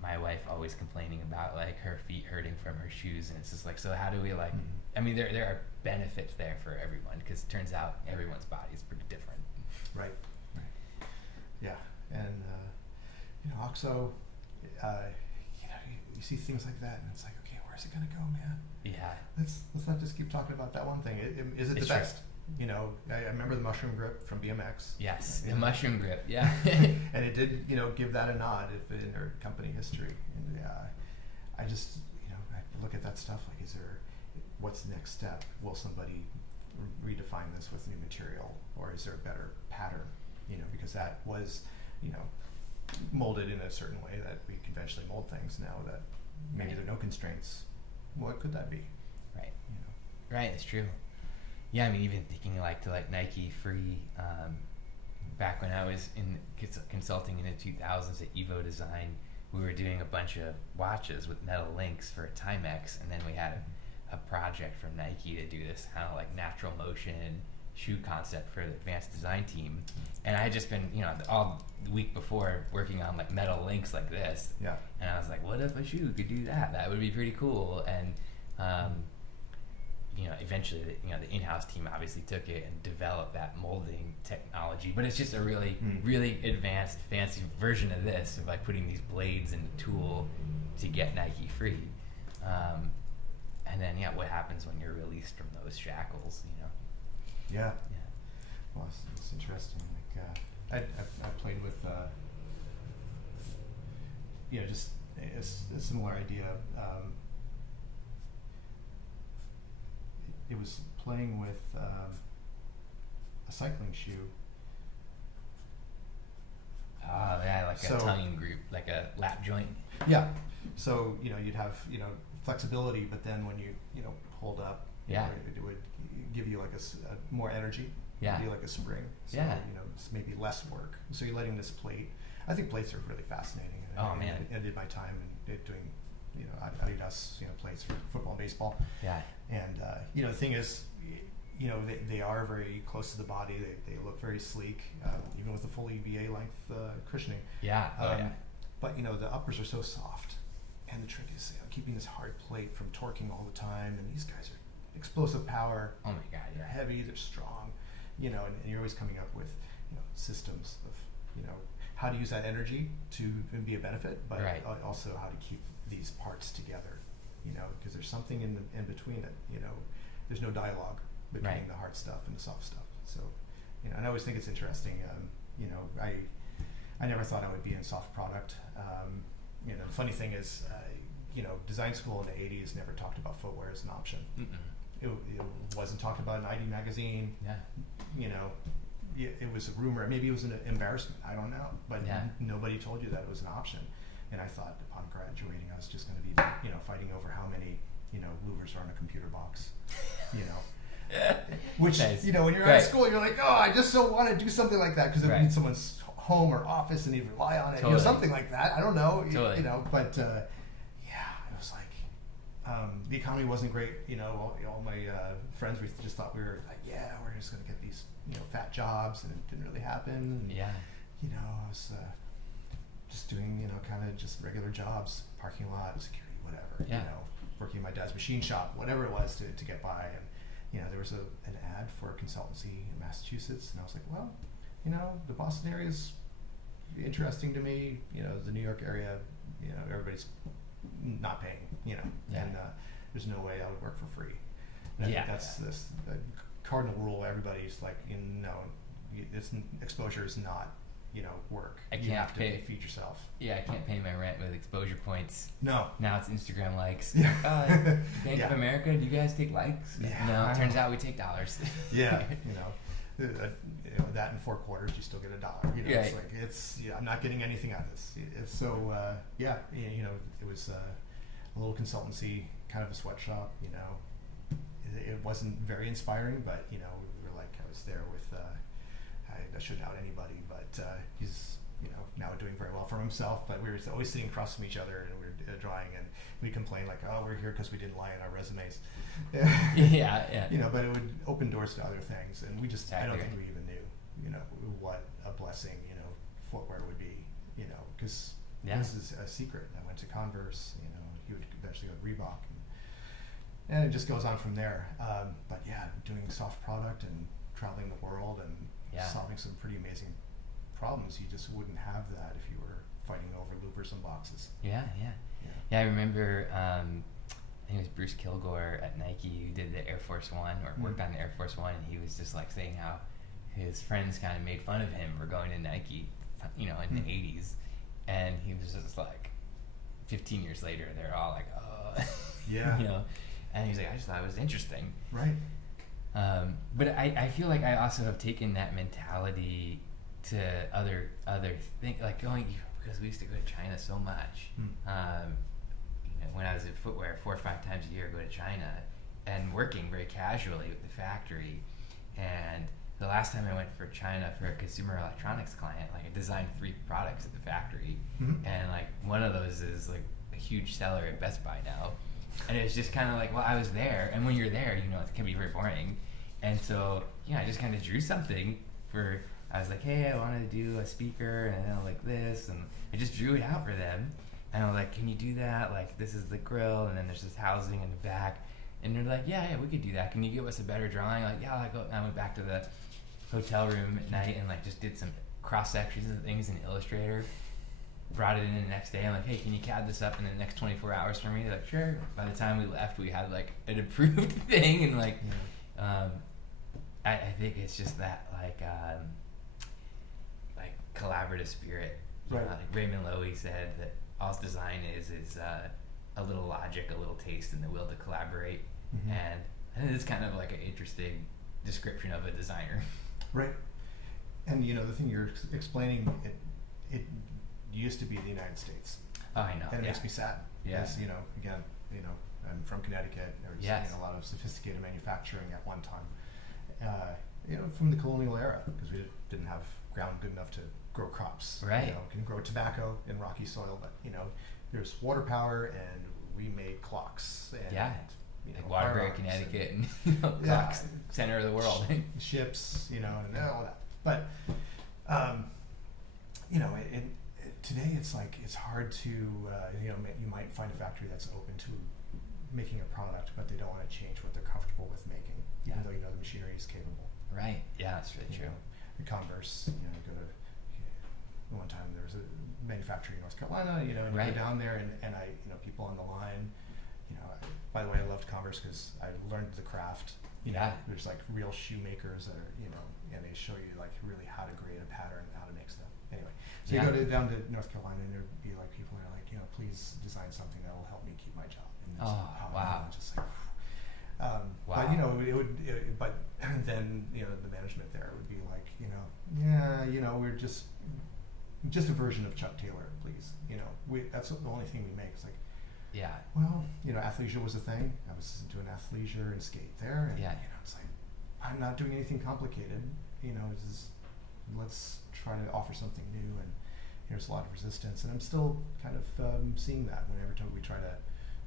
my wife always complaining about like her feet hurting from her shoes, and it's just like, so how do we like, I mean, there are benefits there for everyone, because it turns out everyone's body is pretty different. Right. Yeah, and OXO, you see things like that, and it's like, okay, where's it gonna go, man? Yeah. Let's not just keep talking about that one thing. Is it the best? I remember the mushroom grip from BMX. Yes, the mushroom grip. Yeah. And it did, give that a nod in their company history. And I just, I look at that stuff like, what's the next step? Will somebody redefine this with new material, or is there a better pattern? Because that was, molded in a certain way that we conventionally mold things now that maybe there are no constraints. What could that be? Right. Right, it's true. Yeah, I mean, even thinking like to like Nike Free, back when I was in consulting in the 2000s at Evo Design, we were doing a bunch of watches with metal links for Timex, and then we had a project from Nike to do this kind of like natural motion shoe concept for the advanced design team. And I had just been, all the week before working on like metal links like this. Yeah. And I was like, what if a shoe could do that? That would be pretty cool. And, eventually, the in-house team obviously took it and developed that molding technology. But it's just a really, really advanced, fancy version of this, of like putting these blades in the tool to get Nike Free. And then, what happens when you're released from those shackles, Yeah. Well, it's interesting. Like, I played with, just a similar idea. It was playing with a cycling shoe. Oh, yeah, like a tongue group, like a lap joint. Yeah. So, you'd have, flexibility, but then when you, pulled up, it would give you like a more energy. Yeah. It'd be like a spring. So, it's maybe less work. So you're letting this plate. I think plates are really fascinating. Man. I did my time doing, Adidas, plates for football and baseball. Yeah. And, the thing is, they are very close to the body. They look very sleek, even with the full EVA length cushioning. Yeah. But, the uppers are so soft. And the trick is keeping this hard plate from torquing all the time. And these guys are explosive power. Oh my God, They're heavy, they're strong, and you're always coming up with, systems of how to use that energy to be a benefit, but Right. Also how to keep these parts together, because there's something in between that, there's no dialogue between Right. the hard stuff and the soft stuff. So, and I always think it's interesting. I never thought I would be in soft product. The funny thing is, design school in the 80s never talked about footwear as an option. It wasn't talked about in ID magazine. Yeah. It was a rumor. Maybe it was an embarrassment. I don't know. But nobody told you that it was an option. And I thought upon graduating, I was just going to be, fighting over how many, louvers are in a computer box. Which, Nice. When you're out of school, you're like, oh, I just so want to do something like that because it Right. needs someone's home or office and they rely on it. Totally. Something like that. I don't know. Totally. But it was like, the economy wasn't great. All my friends, we just thought we were like, we're just going to get these, fat jobs, and it didn't really happen. And, Yeah. I was just doing, kind of just regular jobs, parking lot, security, whatever. Yeah. Working in my dad's machine shop, whatever it was to get by. And, there was an ad for a consultancy in Massachusetts, and I was like, well, the Boston area is interesting to me. The New York area, everybody's not paying, Yeah. and there's no way I would work for free. And I think that's this the cardinal rule. Everybody's like, exposure is not, work. I You can't have to pay- feed yourself. Yeah, I can't pay my rent with exposure points. No. Now it's Instagram likes. Yeah. Bank of America, do you guys take likes? Yeah. No, it turns out we take dollars. Yeah, that in 4 quarters, you still get $1. Yeah. It's like I'm not getting anything out of this. So it was a little consultancy, kind of a sweatshop. It wasn't very inspiring, but we were like, I was there with. I shouldn't out anybody, but he's now doing very well for himself. But we were always sitting across from each other, and we were drawing, and we complained like, oh, we're here because we didn't lie in our resumes. Yeah. But it would open doors to other things, and we just I don't Exactly. think we even knew what a blessing footwear would be, because this is a secret. I went to Converse, he would eventually go to Reebok, and it just goes on from there. But doing soft product and traveling the world and solving some pretty amazing problems, you just wouldn't have that if you were fighting over louvers and boxes. Yeah, I remember, I think it was Bruce Kilgore at Nike who did the Air Force One, or worked on the Air Force One, and he was just like saying how his friends kind of made fun of him for going to Nike, in the 80s, and he was just like, 15 years later, they're all like, oh, and he's like, I just thought it was interesting. Right. But I feel like I also have taken that mentality to other things, like going, because we used to go to China so much. When I was at footwear, 4 or 5 times a year, go to China, and working very casually with the factory. And the last time I went for China for a consumer electronics client, like I designed 3 products at the factory, and like one of those is like a huge seller at Best Buy now. And it's just kind of like, well, I was there, and when you're there, it can be very boring. And so, I just kind of drew something I was like, hey, I want to do a speaker, and like this, and I just drew it out for them. And I was like, can you do that? Like, this is the grill, and then there's this housing in the back. And they're like, yeah, we could do that. Can you give us a better drawing? Like, yeah, I went back to the hotel room at night and like just did some cross sections and things in Illustrator. Brought it in the next day. I'm like, hey, can you CAD this up in the next 24 hours for me? They're like, sure. By the time we left, we had like an approved thing, and like, I think it's just that like collaborative spirit. Right. Like Raymond Loewy said that all design is a little logic, a little taste, and the will to collaborate. And I think it's kind of like an interesting description of a designer. Right. And the thing you're explaining, it used to be the United States. Oh, I know. And it makes me sad. Yeah. Because, again, I'm from Connecticut. There was a lot of sophisticated manufacturing at one time. From the colonial era, because we didn't have ground good enough to grow crops. Right. Can grow tobacco in rocky soil, but there's water power, and we made clocks. And, like Waterbury, firearms Connecticut, and clocks, center of the world. Ships, and all that. But today it's like it's hard to you might find a factory that's open to making a product, but they don't want to change what they're comfortable with making, even though the machinery is capable. Right. Yeah, that's really true. Converse, you know, go to, one time there was a manufacturer in North Carolina, you know, and you Right. go down there and I, you know, people on the line, you know, by the way, I loved Converse because I learned the craft. You know, Yeah. there's like real shoemakers that are, you know, and they show you like really how to grade a pattern, how to make stuff. Anyway, so Yeah. you go down to North Carolina and there'd be like people that are like, you know, please design something that will help me keep my job. And it's, wow. just like, Wow. but you know, but then, you know, the management there would be like, you know, yeah, you know, we're just a version of Chuck Taylor, please. You know, that's the only thing we make. It's like, Yeah. well, you know, athleisure was a thing. I was doing athleisure and skate there, and Yeah. you know, it's like I'm not doing anything complicated. You know, it's just, let's try to offer something new, and there's a lot of resistance, and I'm still kind of seeing that whenever we try to,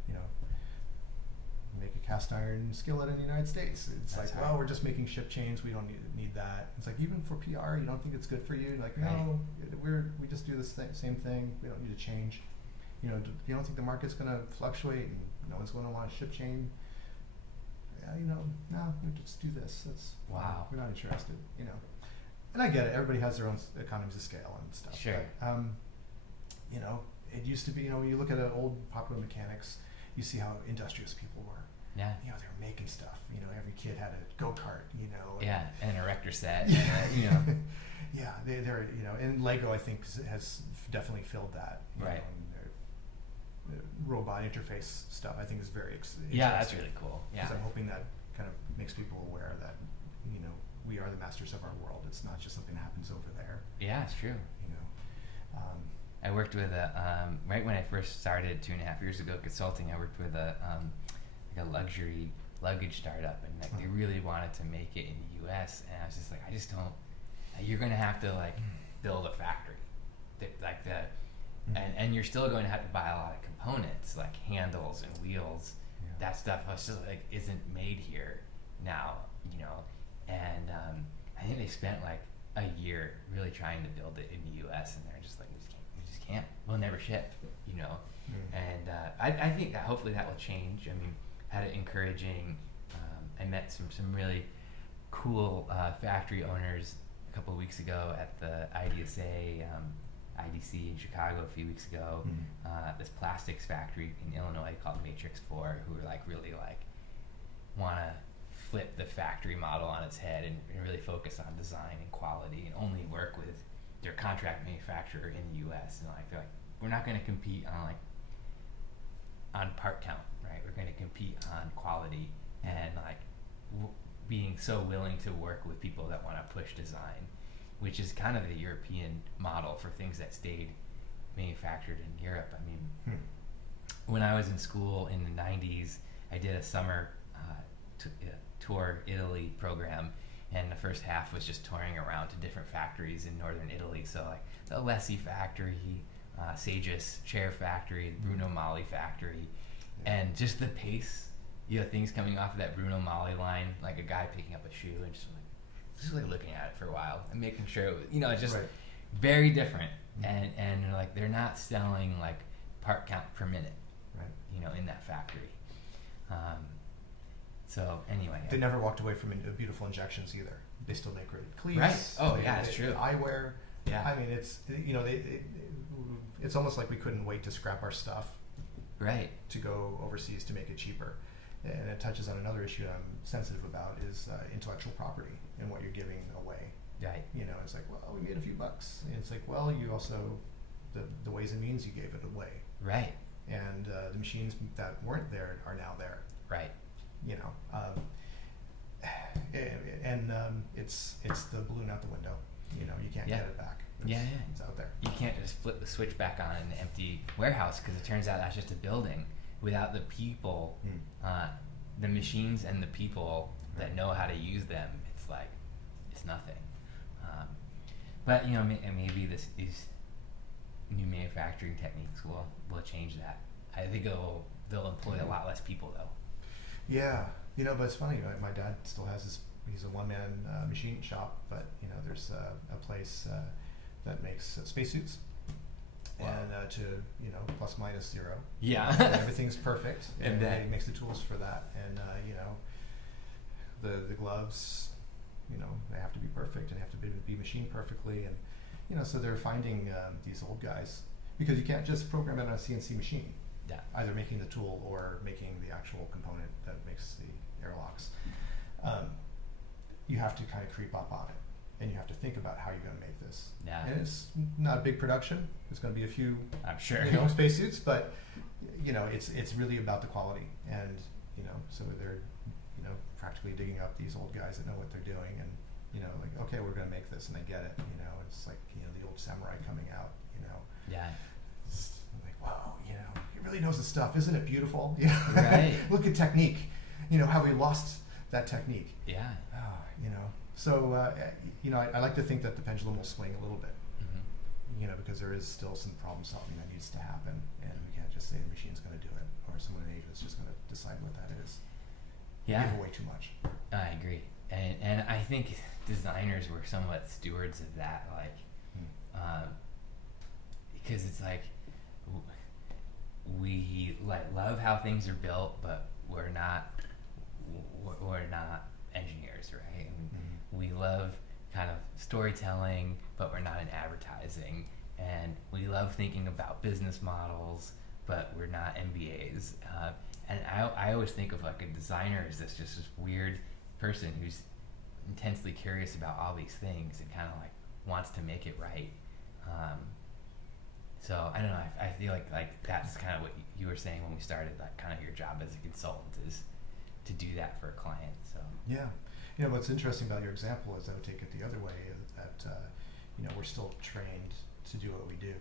you know, make a cast iron skillet in the United States. It's That's like, right. well, we're just making ship chains. We don't need that. It's like, even for PR, you don't think it's good for you? Like, Right. no, we just do this same thing. We don't need to change. You know, you don't think the market's going to fluctuate and no one's going to want a ship chain? Yeah, you know, no, we just do this. That's Wow. We're not interested. You know, and I get it. Everybody has their own economies of scale and stuff. Sure. But, you know, it used to be. You know, when you look at old popular mechanics, you see how industrious people were. Yeah. You know, they were making stuff. You know, every kid had a go-kart. You know. Yeah. And an erector set. Yeah. You know. Yeah, they're, you know, and Lego, I think, has definitely filled that. You Right. know, and the robot interface stuff, I think, is very Yeah, that's interesting. really cool. Yeah. Because I'm hoping that kind of makes people aware that, you know, we are the masters of our world. It's not just something that happens over there. Yeah, it's true. You know. I worked with right when I first started 2.5 years ago consulting, I worked with like a luxury luggage startup, and like they really wanted to make it in the U.S. And I was just like, I just don't. You're going to have to like build a factory, and you're still going to have to buy a lot of components like handles and wheels. Yeah. That stuff was just like isn't made here now, you know. And I think they spent like a year really trying to build it in the U.S. and they're just like, we just can't. We'll never ship, you know. And I think that hopefully that will change. I mean, had it encouraging. I met some really cool factory owners a couple of weeks ago at the IDC in Chicago a few weeks ago. This plastics factory in Illinois called Matrix 4, who were like really like want to flip the factory model on its head and really focus on design and quality and only work with their contract manufacturer in the U.S. And I feel like we're not going to compete on part count, right? We're going to compete on quality and like being so willing to work with people that want to push design, which is kind of the European model for things that stayed manufactured in Europe. I mean, when I was in school in the 90s, I did a summer tour Italy program, and the first half was just touring around to different factories in northern Italy. So like the Alessi factory, Sagis chair factory, Bruno Mali factory, and just the pace, you know, things coming off of that Bruno Mali line, like a guy picking up a shoe and just like looking at it for a while and making sure it was, you know, it's just very different. And like they're not selling like part count per minute, Right. you know, in that factory. So anyway, They never walked away from beautiful injections either. They still make great cleats. Right. Oh, yeah, it's true. Eyewear. Yeah. I mean, it's, you know, it's almost like we couldn't wait to scrap our stuff right. to go overseas to make it cheaper. And it touches on another issue I'm sensitive about is intellectual property and what you're giving away. Right. You know, it's like, well, we made a few bucks. And it's like, well, you also, the ways and means you gave it away. Right. And the machines that weren't there are now there. Right. You know, and it's the balloon out the window. You know, you can't Yeah. get it back. Yeah. It's out there. You can't just flip the switch back on an empty warehouse because it turns out that's just a building without the people, the machines and the people that know how to use them. It's like, it's nothing. But you know, maybe these new manufacturing techniques will change that. I think they'll employ a lot less people though. Yeah, you know, but it's funny. My dad still has he's a one-man machine shop, but you know, there's a place that makes spacesuits. Wow. And to, you know, plus minus zero. Yeah. And everything's perfect. And he makes the tools for that. And you know, the gloves, you know, they have to be perfect and have to be machine perfectly, and so they're finding these old guys, because you can't just program it on a CNC machine. Yeah. Either making the tool or making the actual component that makes the airlocks. You have to kind of creep up on it, and you have to think about how you're going to make this. Yeah. And it's not a big production. There's going to be a few, I'm sure, spacesuits, but it's really about the quality, and so they're practically digging up these old guys that know what they're doing, and like, okay, we're going to make this, and they get it. It's like the old samurai coming out. Yeah. It's like, wow, he really knows his stuff. Isn't it beautiful? Right. Look at technique. How we lost that technique. Yeah. So I like to think that the pendulum will swing a little bit. Mm-hmm. Because there is still some problem solving that needs to happen, and we can't just say the machine's going to do it, or someone in Asia is just going to decide what that is. Yeah. Give away too much. I agree, and I think designers were somewhat stewards of that, because it's like we love how things are built, but we're not engineers, right? And we love kind of storytelling, but we're not in advertising, and we love thinking about business models, but we're not MBAs. And I always think of like a designer as this weird person who's intensely curious about all these things and kind of like wants to make it right. So I don't know. I feel like that's kind of what you were saying when we started. Like kind of your job as a consultant is to do that for a client. So yeah, what's interesting about your example is I would take it the other way. Is that we're still trained to do what we do,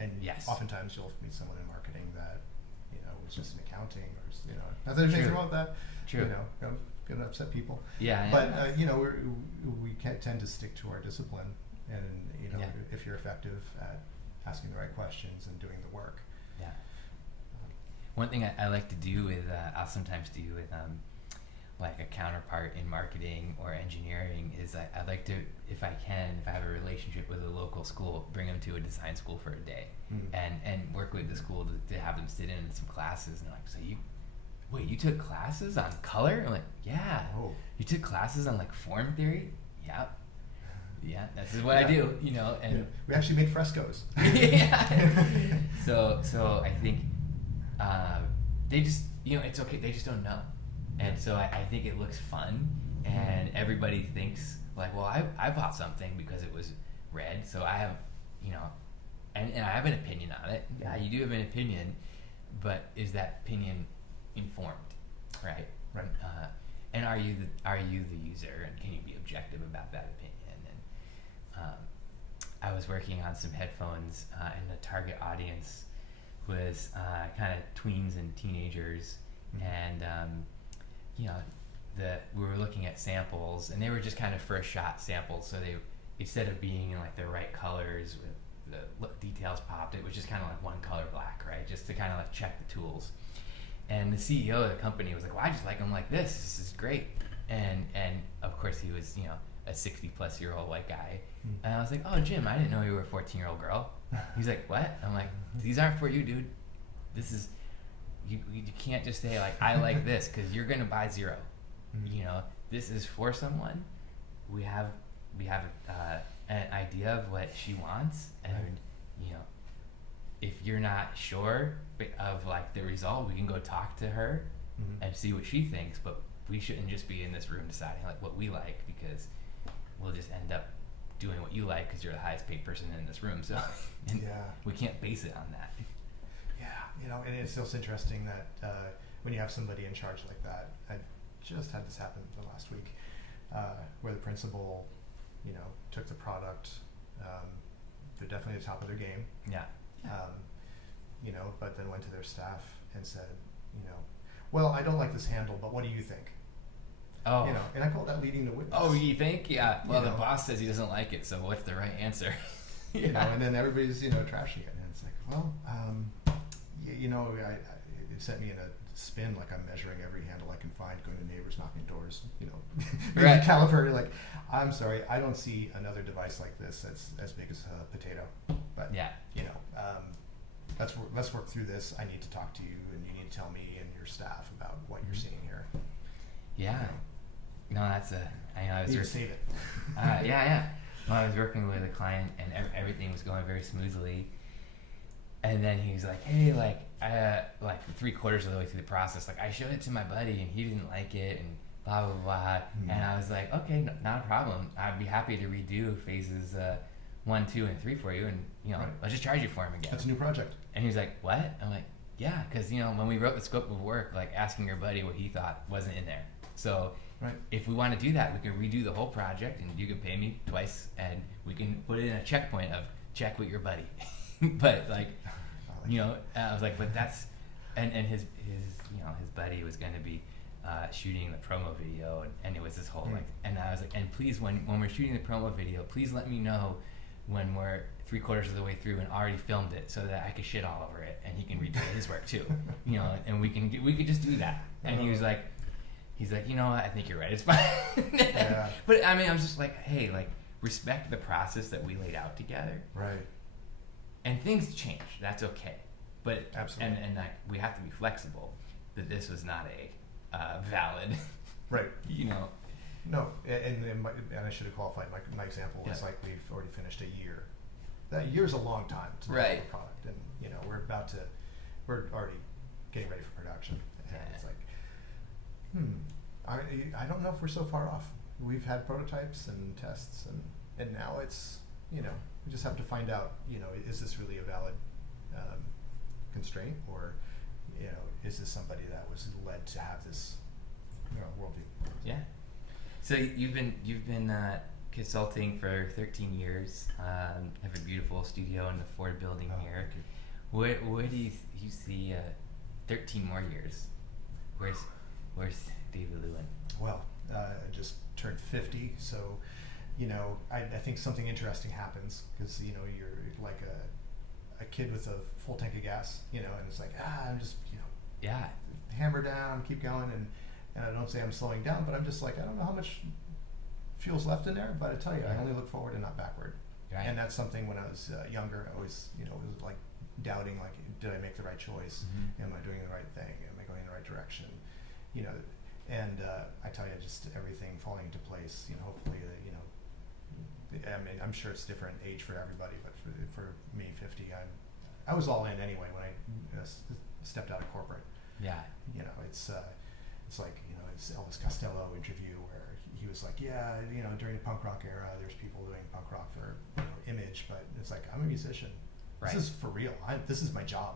and yes, oftentimes you'll meet someone in marketing that was just in accounting, or not that there's anything wrong with that. True. Gonna upset people. Yeah. But we can't tend to stick to our discipline, and if you're effective at asking the right questions and doing the work. Yeah. One thing I like to do with I'll sometimes do with like a counterpart in marketing or engineering is I like to, if I have a relationship with a local school, bring them to a design school for a day, and work with the school to have them sit in some classes, and they're like, so you took classes on color? I'm like, yeah. Oh. You took classes on like form theory? Yep. Yeah, this is what I do, and we actually make frescoes. Yeah. So I think they just, it's okay. They just don't know, and so I think it looks fun, and everybody thinks like, well, I bought something because it was red, so I have, and I have an opinion on it. Yeah, you do have an opinion, but is that opinion informed, right? Right. And are you the user, and can you be objective about that opinion? I was working on some headphones, and the target audience was kind of tweens and teenagers, and we were looking at samples, and they were just kind of first shot samples. So they, instead of being in like the right colors with the details popped, it was just kind of like one color black, right? Just to kind of like check the tools. And the CEO of the company was like, "Well, I just like them like this. This is great." And of course he was, a 60-plus-year-old white guy. And I was like, "Oh, Jim, I didn't know you were a 14-year-old girl." He's like, "What?" I'm like, "These aren't for you, dude. This is, you can't just say like, I like this, because you're gonna buy zero. This is for someone. We have an idea of what she wants, and if you're not sure of like the result, we can go talk to her and see what she thinks, but we shouldn't just be in this room deciding like what we like, because we'll just end up doing what you like because you're the highest paid person in this room. So we can't base it on that." Yeah, and it's also interesting that when you have somebody in charge like that, I just had this happen the last week, where the principal, took the product. They're definitely at the top of their game. Yeah. But then went to their staff and said, well, I don't like this handle, but what do you think? Oh. And I call that leading the witness. Oh, you think? Yeah. Well, the boss says he doesn't like it, so what's the right answer? And then everybody's, trashing it, and it's like, well, it sent me in a spin, like I'm measuring every handle I can find, going to neighbors, knocking doors, right. caliper. Like, I'm sorry, I don't see another device like this that's as big as a potato. But let's work through this. I need to talk to you, and you need to tell me and your staff about what you're seeing here. Yeah. No, that's I know. I was need to save it. Yeah. I was working with a client and everything was going very smoothly. And then he was like, hey, like 3/4 of the way through the process, like I showed it to my buddy and he didn't like it and blah, blah, blah. And I was like, okay, not a problem. I'd be happy to redo phases 1, 2, and 3 for you. And, let's just charge you for them again. That's a new project. And he was like, what? I'm like, yeah, because, when we wrote the scope of work, like asking your buddy what he thought wasn't in there. So if we want to do that, we can redo the whole project and you can pay me twice and we can put it in a checkpoint of check with your buddy. But I was like, but that's, and his buddy was going to be shooting the promo video and it was this whole and I was like, and please when we're shooting the promo video, please let me know when we're 3/4 of the way through and already filmed it so that I could shit all over it and he can redo his work too, and we could just do that. And he's like, I think you're right, it's fine. Yeah. But I mean, I was just like, hey, like respect the process that we laid out together. Right. And things change. That's okay. But absolutely. And like we have to be flexible. That this was not a valid. Right. No, and I should have qualified my example. It's like we've already finished a year. That year's a long time to develop a product, and we're already getting ready for production. And it's like, I don't know if we're so far off. We've had prototypes and tests, and now it's we just have to find out is this really a valid constraint, or is this somebody that was led to have this worldview? Yeah. So you've been consulting for 13 years. Have a beautiful studio in the Ford building here. Where do you see 13 more years? Where's David Lewin? Well, I just turned 50, so I think something interesting happens because you're like a kid with a full tank of gas, and it's like I'm just hammer down, keep going, and I don't say I'm slowing down, but I'm just like I don't know how much fuel's left in there, but I tell you, I only look forward and not backward. Right. And that's something when I was younger, I always was like doubting, like, did I make the right choice? Am I doing the right thing? Am I going in the right direction? And I tell you, just everything falling into place. Hopefully, I mean, I'm sure it's different age for everybody, but for me, 50, I was all in anyway when I stepped out of corporate. Yeah. It's like it's Elvis Costello interview where he was like, during the punk rock era, there's people doing punk rock for image, but it's like I'm a musician. Right. This is for real. This is my job.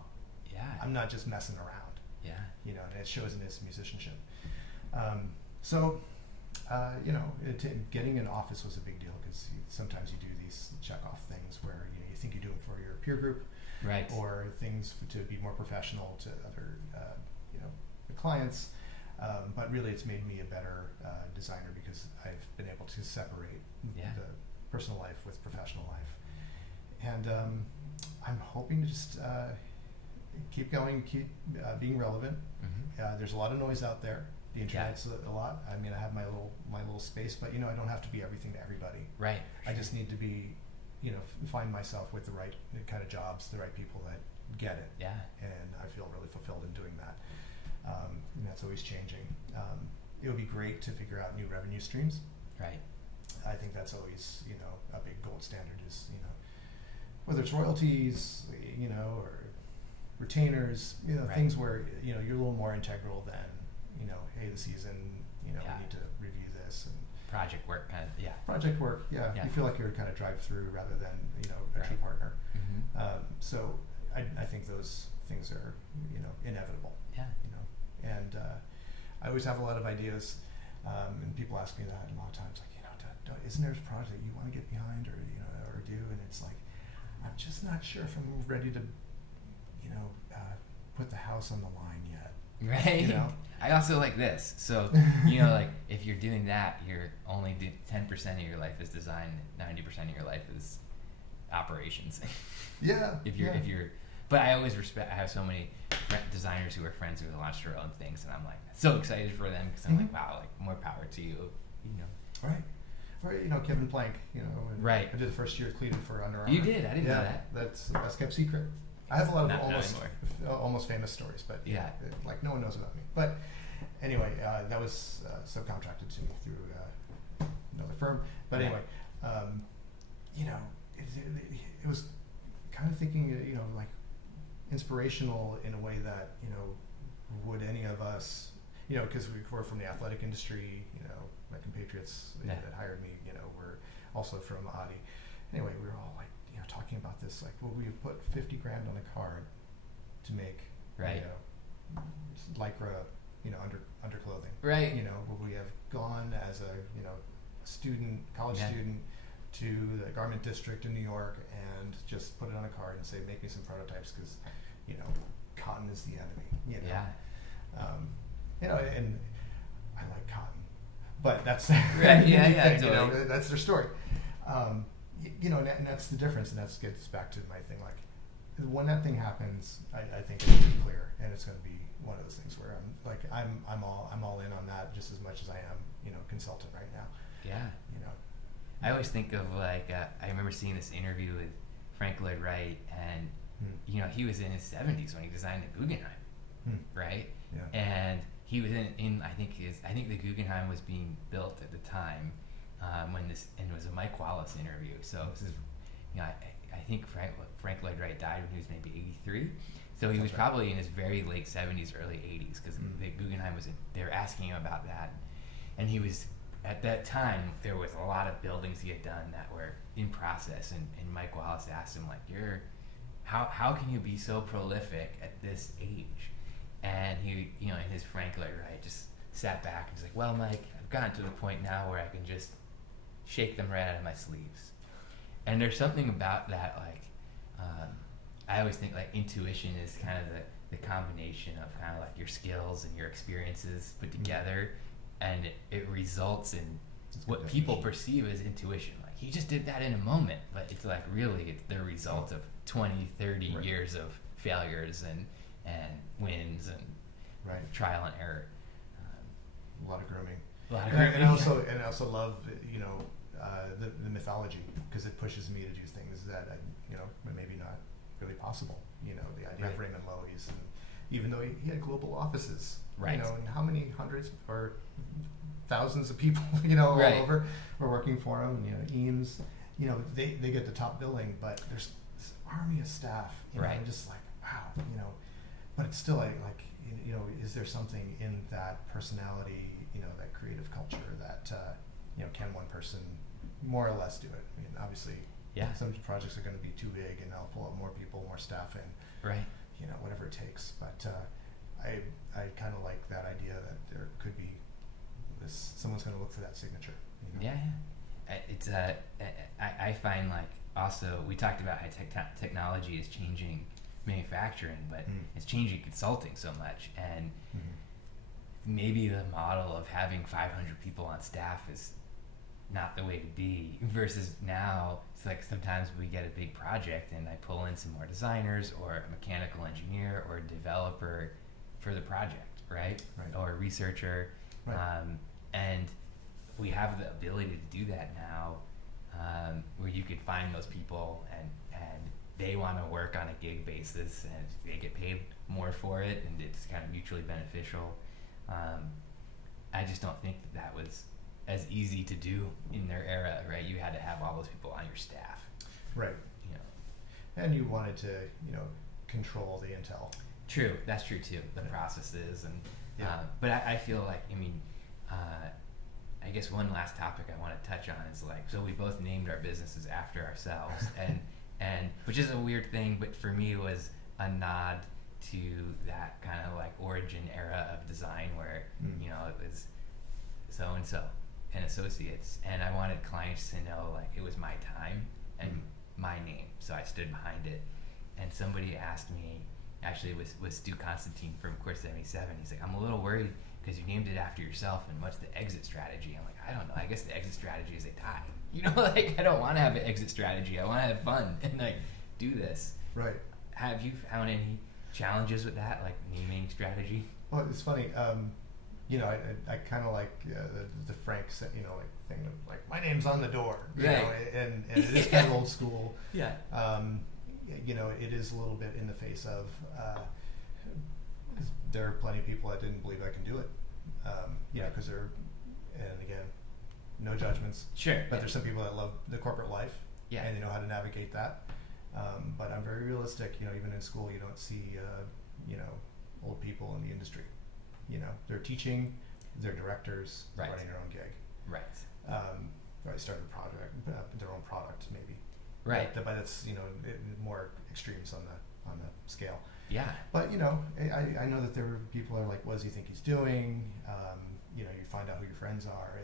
Yeah. I'm not just messing around. Yeah. And it shows in his musicianship. Getting an office was a big deal because sometimes you do these check-off things where you think you do them for your peer group, right? Or things to be more professional to other clients. But really, it's made me a better designer because I've been able to separate the personal life with professional life, and I'm hoping to just keep going, keep being relevant. There's a lot of noise out there. The internet's a lot. I mean, I have my little space, but I don't have to be everything to everybody. Right. I just need to be, find myself with the right kind of jobs, the right people that get it. Yeah. And I feel really fulfilled in doing that. And that's always changing. It would be great to figure out new revenue streams. Right. I think that's always, a big gold standard is, whether it's royalties, or retainers, things where, you're a little more integral than, hey, the season, we need to review this. And project work, kind of, Project work, You feel like you're kind of drive through rather than, a true partner. So I think those things are, inevitable. Yeah. And I always have a lot of ideas, and people ask me that a lot of times, like, isn't there a project you want to get behind or do? And it's like, I'm just not sure if I'm ready to, put the house on the line yet. Right. I also like this. So, like if you're doing that, you're only 10% of your life is design, 90% of your life is operations. Yeah. if you're, but I always respect. I have so many designers who are friends who have launched their own things, and I'm like so excited for them because I'm like, wow, like more power to you. Right. Or Kevin Plank. Right. I did the first year at Cleveland for Under Armour. You did. I didn't know that. That's the best kept secret. I have a lot of almost famous stories, but like no one knows about me. But anyway, that was subcontracted to me through another firm. But anyway, it was kind of thinking, like inspirational in a way that, would any of us, because we're from the athletic industry, my compatriots that hired me, were also from Audi. Anyway, we were all like, talking about this, like, well, we put 50 grand on a card to make, Lycra, underclothing. Right. Would we have gone as a, student, college student to the garment district in New York and just put it on a card and say, make me some prototypes because, cotton is the enemy, and I like cotton, but that's right. Totally. That's their story. And that's the difference, and that gets back to my thing. Like, when that thing happens, I think it's pretty clear, and it's going to be one of those things where I'm all in on that just as much as I am, consultant right now. Yeah. I always think of like I remember seeing this interview with Frank Lloyd Wright, and he was in his 70s when he designed the Guggenheim, right? Yeah. And he was in I think the Guggenheim was being built at the time when and it was a Mike Wallace interview. So this is, I think Frank Lloyd Wright died when he was maybe 83. So he was probably in his very late 70s, early 80s, because the Guggenheim they were asking him about that, and he was. At that time, there was a lot of buildings he had done that were in process, and Mike Wallace asked him, like, how can you be so prolific at this age? And he, in his Frank Lloyd Wright, just sat back and was like, well, Mike, I've gotten to the point now where I can just shake them right out of my sleeves. And there's something about that, like, I always think, like, intuition is kind of the combination of kind of like your skills and your experiences put together. And it results in what people perceive as intuition. Like, he just did that in a moment, but it's like really it's the result of 20, 30 years of failures and wins and trial and error. A lot of grooming. And I also love the mythology, because it pushes me to do things that maybe not really possible. The idea of Raymond Loewy's, and even though he had global offices, and how many hundreds or thousands of people, all over were working for him. Eames, they get the top billing, but there's this army of staff, and just like, wow, but it's still like, is there something in that personality, that creative culture that, can one person more or less do it? I mean, obviously, some projects are going to be too big, and I'll pull up more people, more staff in, whatever it takes. But I kind of like that idea that there could be someone's going to look for that signature. It's I find, like, also we talked about how technology is changing manufacturing, but it's changing consulting so much, and maybe the model of having 500 people on staff is not the way to be, versus now it's like sometimes we get a big project and I pull in some more designers or a mechanical engineer or a developer for the project, right? Or a researcher, and we have the ability to do that now, where you could find those people and they want to work on a gig basis and they get paid more for it, and it's kind of mutually beneficial. I just don't think that was as easy to do in their era, right? You had to have all those people on your staff, and you wanted to control the intel. True, that's true too, the processes, and but I feel like, I guess one last topic I want to touch on is, like, so we both named our businesses after ourselves, and which is a weird thing, but for me it was a nod to that kind of like origin era of design where it was so and so and associates, and I wanted clients to know, like, it was my time and my name, so I stood behind it. And somebody asked me, actually it was Stu Constantine from Course 77, he's like, I'm a little worried because you named it after yourself, and what's the exit strategy? I'm like, I don't know, I guess the exit strategy is a tie. Like, I don't want to have an exit strategy, I want to have fun and like do this. Right. Have you found any challenges with that, like naming strategy? Well, it's funny. I kind of like the Frank, like thing of like, my name's on the door, and it is kind of old school. Yeah. It is a little bit in the face of. There are plenty of people that didn't believe I can do it. Because they're, and again, no judgments. Sure. But there's some people that love the corporate life. Yeah. and they know how to navigate that. But I'm very realistic. Even in school, you don't see old people in the industry. They're teaching, they're directors, they're Right. running their own gig. Right. Or they started their own product maybe. Right. But it's more extremes on the scale. Yeah. But I know that there are people are like, what does he think he's doing? You find out who your friends are.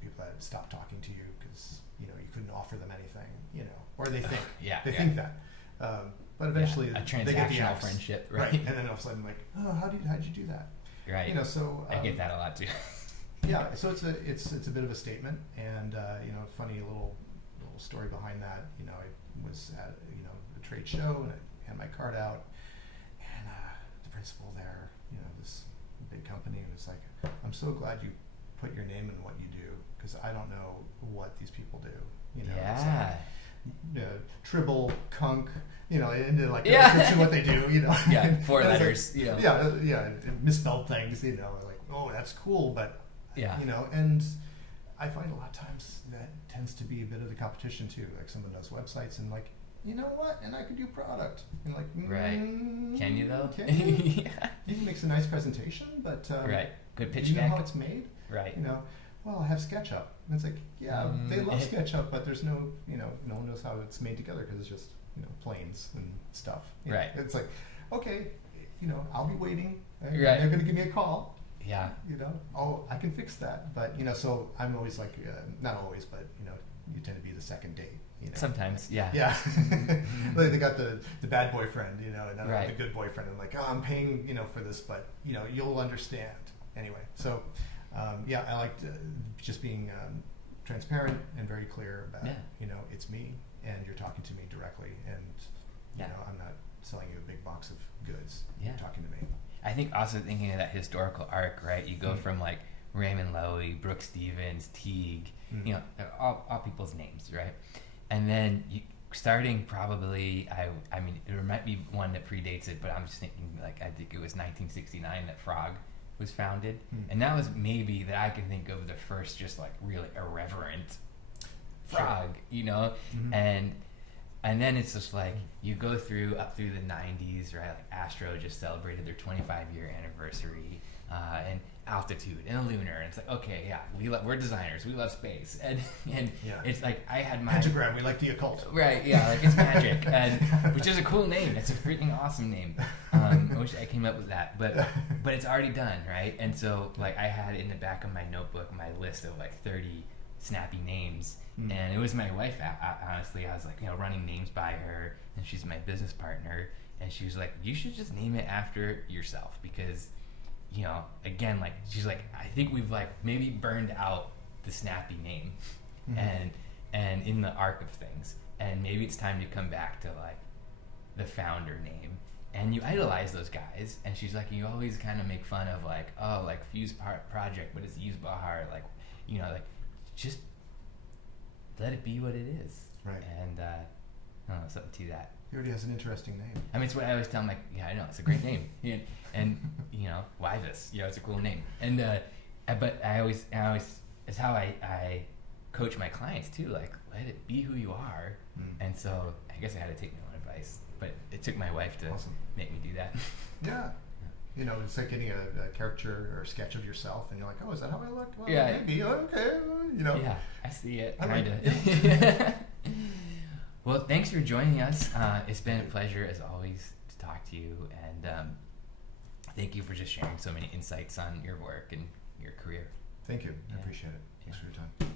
People that stop talking to you because you couldn't offer them anything. Or they think they think that. But eventually a they get the transactional axe. friendship, Right. right? And then all of a sudden, like, oh, how'd you do that? Right. So I get that a lot too. yeah. So it's a bit of a statement, and funny little story behind that. I was at a trade show, and I had my card out, and the principal there, this big company, was like, "I'm so glad you put your name in what you do, because I don't know what these people do." It's like, Tribble, Kunk, and like description what they do, Yeah, 4 And letters, like, yeah, and misspelled things, like, oh, that's cool, but and I find a lot of times that tends to be a bit of the competition too. Like someone does websites and like, you know what, and I could do product, and like, Right. Can you though? Can you? Yeah. You can make a nice presentation, but Right. Good pitch you know deck. how it's made? Right. Well, I have SketchUp. And it's like, yeah, they love SketchUp, but there's no, no one knows how it's made together because it's just, planes and stuff. Right. It's like, okay, I'll be waiting. Right? Right. They're going to give me a call. Yeah. Oh, I can fix that. But, so I'm always like, not always, but, you tend to be the second date. Sometimes, yeah. Yeah. Like they got the bad boyfriend, and I'm Right. the good boyfriend. And like, oh, I'm paying, for this, but, you'll understand. Anyway, so, I liked just being transparent and very clear about, it's me, and you're talking to me directly, and, I'm not selling you a big box of goods. Yeah. You're talking to me. I think also thinking of that historical arc, right? You go from like Raymond Loewy, Brooks Stevens, Teague, they're all people's names, right? And then starting probably, I mean, there might be one that predates it, but I'm just thinking like, I think it was 1969 that Frog was founded. And that was maybe that I can think of the first just like really irreverent Frog, and then it's just like you go up through the 90s, right? Like Astro just celebrated their 25-year anniversary, and Altitude and Lunar. And it's like, okay, yeah, we're designers, we love space, and it's like I had my Pentagram. We like the occult. Right, yeah, like it's magic, and which is a cool name. It's a freaking awesome name. I wish I came up with that, but it's already done, right? And so like I had in the back of my notebook my list of like 30 snappy names. And it was my wife, honestly. I was like, running names by her, and she's my business partner. And she was like, you should just name it after yourself because, again, like, she's like, I think we've like maybe burned out the snappy name and in the arc of things. And maybe it's time to come back to like the founder name. And you idolize those guys. And she's like, you always kind of make fun of like, oh, like Fuse Project, but it's used Bahar. Like, like just let it be what it is. Right. And I don't know, something to that. He already has an interesting name. I mean, it's what I always tell him, like, yeah, I know, it's a great name. And why this? It's a cool name. And, but I always, it's how I coach my clients too, like, let it be who you are. And so I guess I had to take my own advice, but it took my wife to make me do that. Yeah. It's like getting a caricature or sketch of yourself, and you're like, oh, is that how I look? Well, Yeah. maybe. Okay. Yeah, I see it, I kind like of. Well, thanks for joining us. It's been a pleasure, as always, to talk to you, and thank you for just sharing so many insights on your work and your career. Thank you. I Yeah. appreciate it. Yeah. Thanks for your time.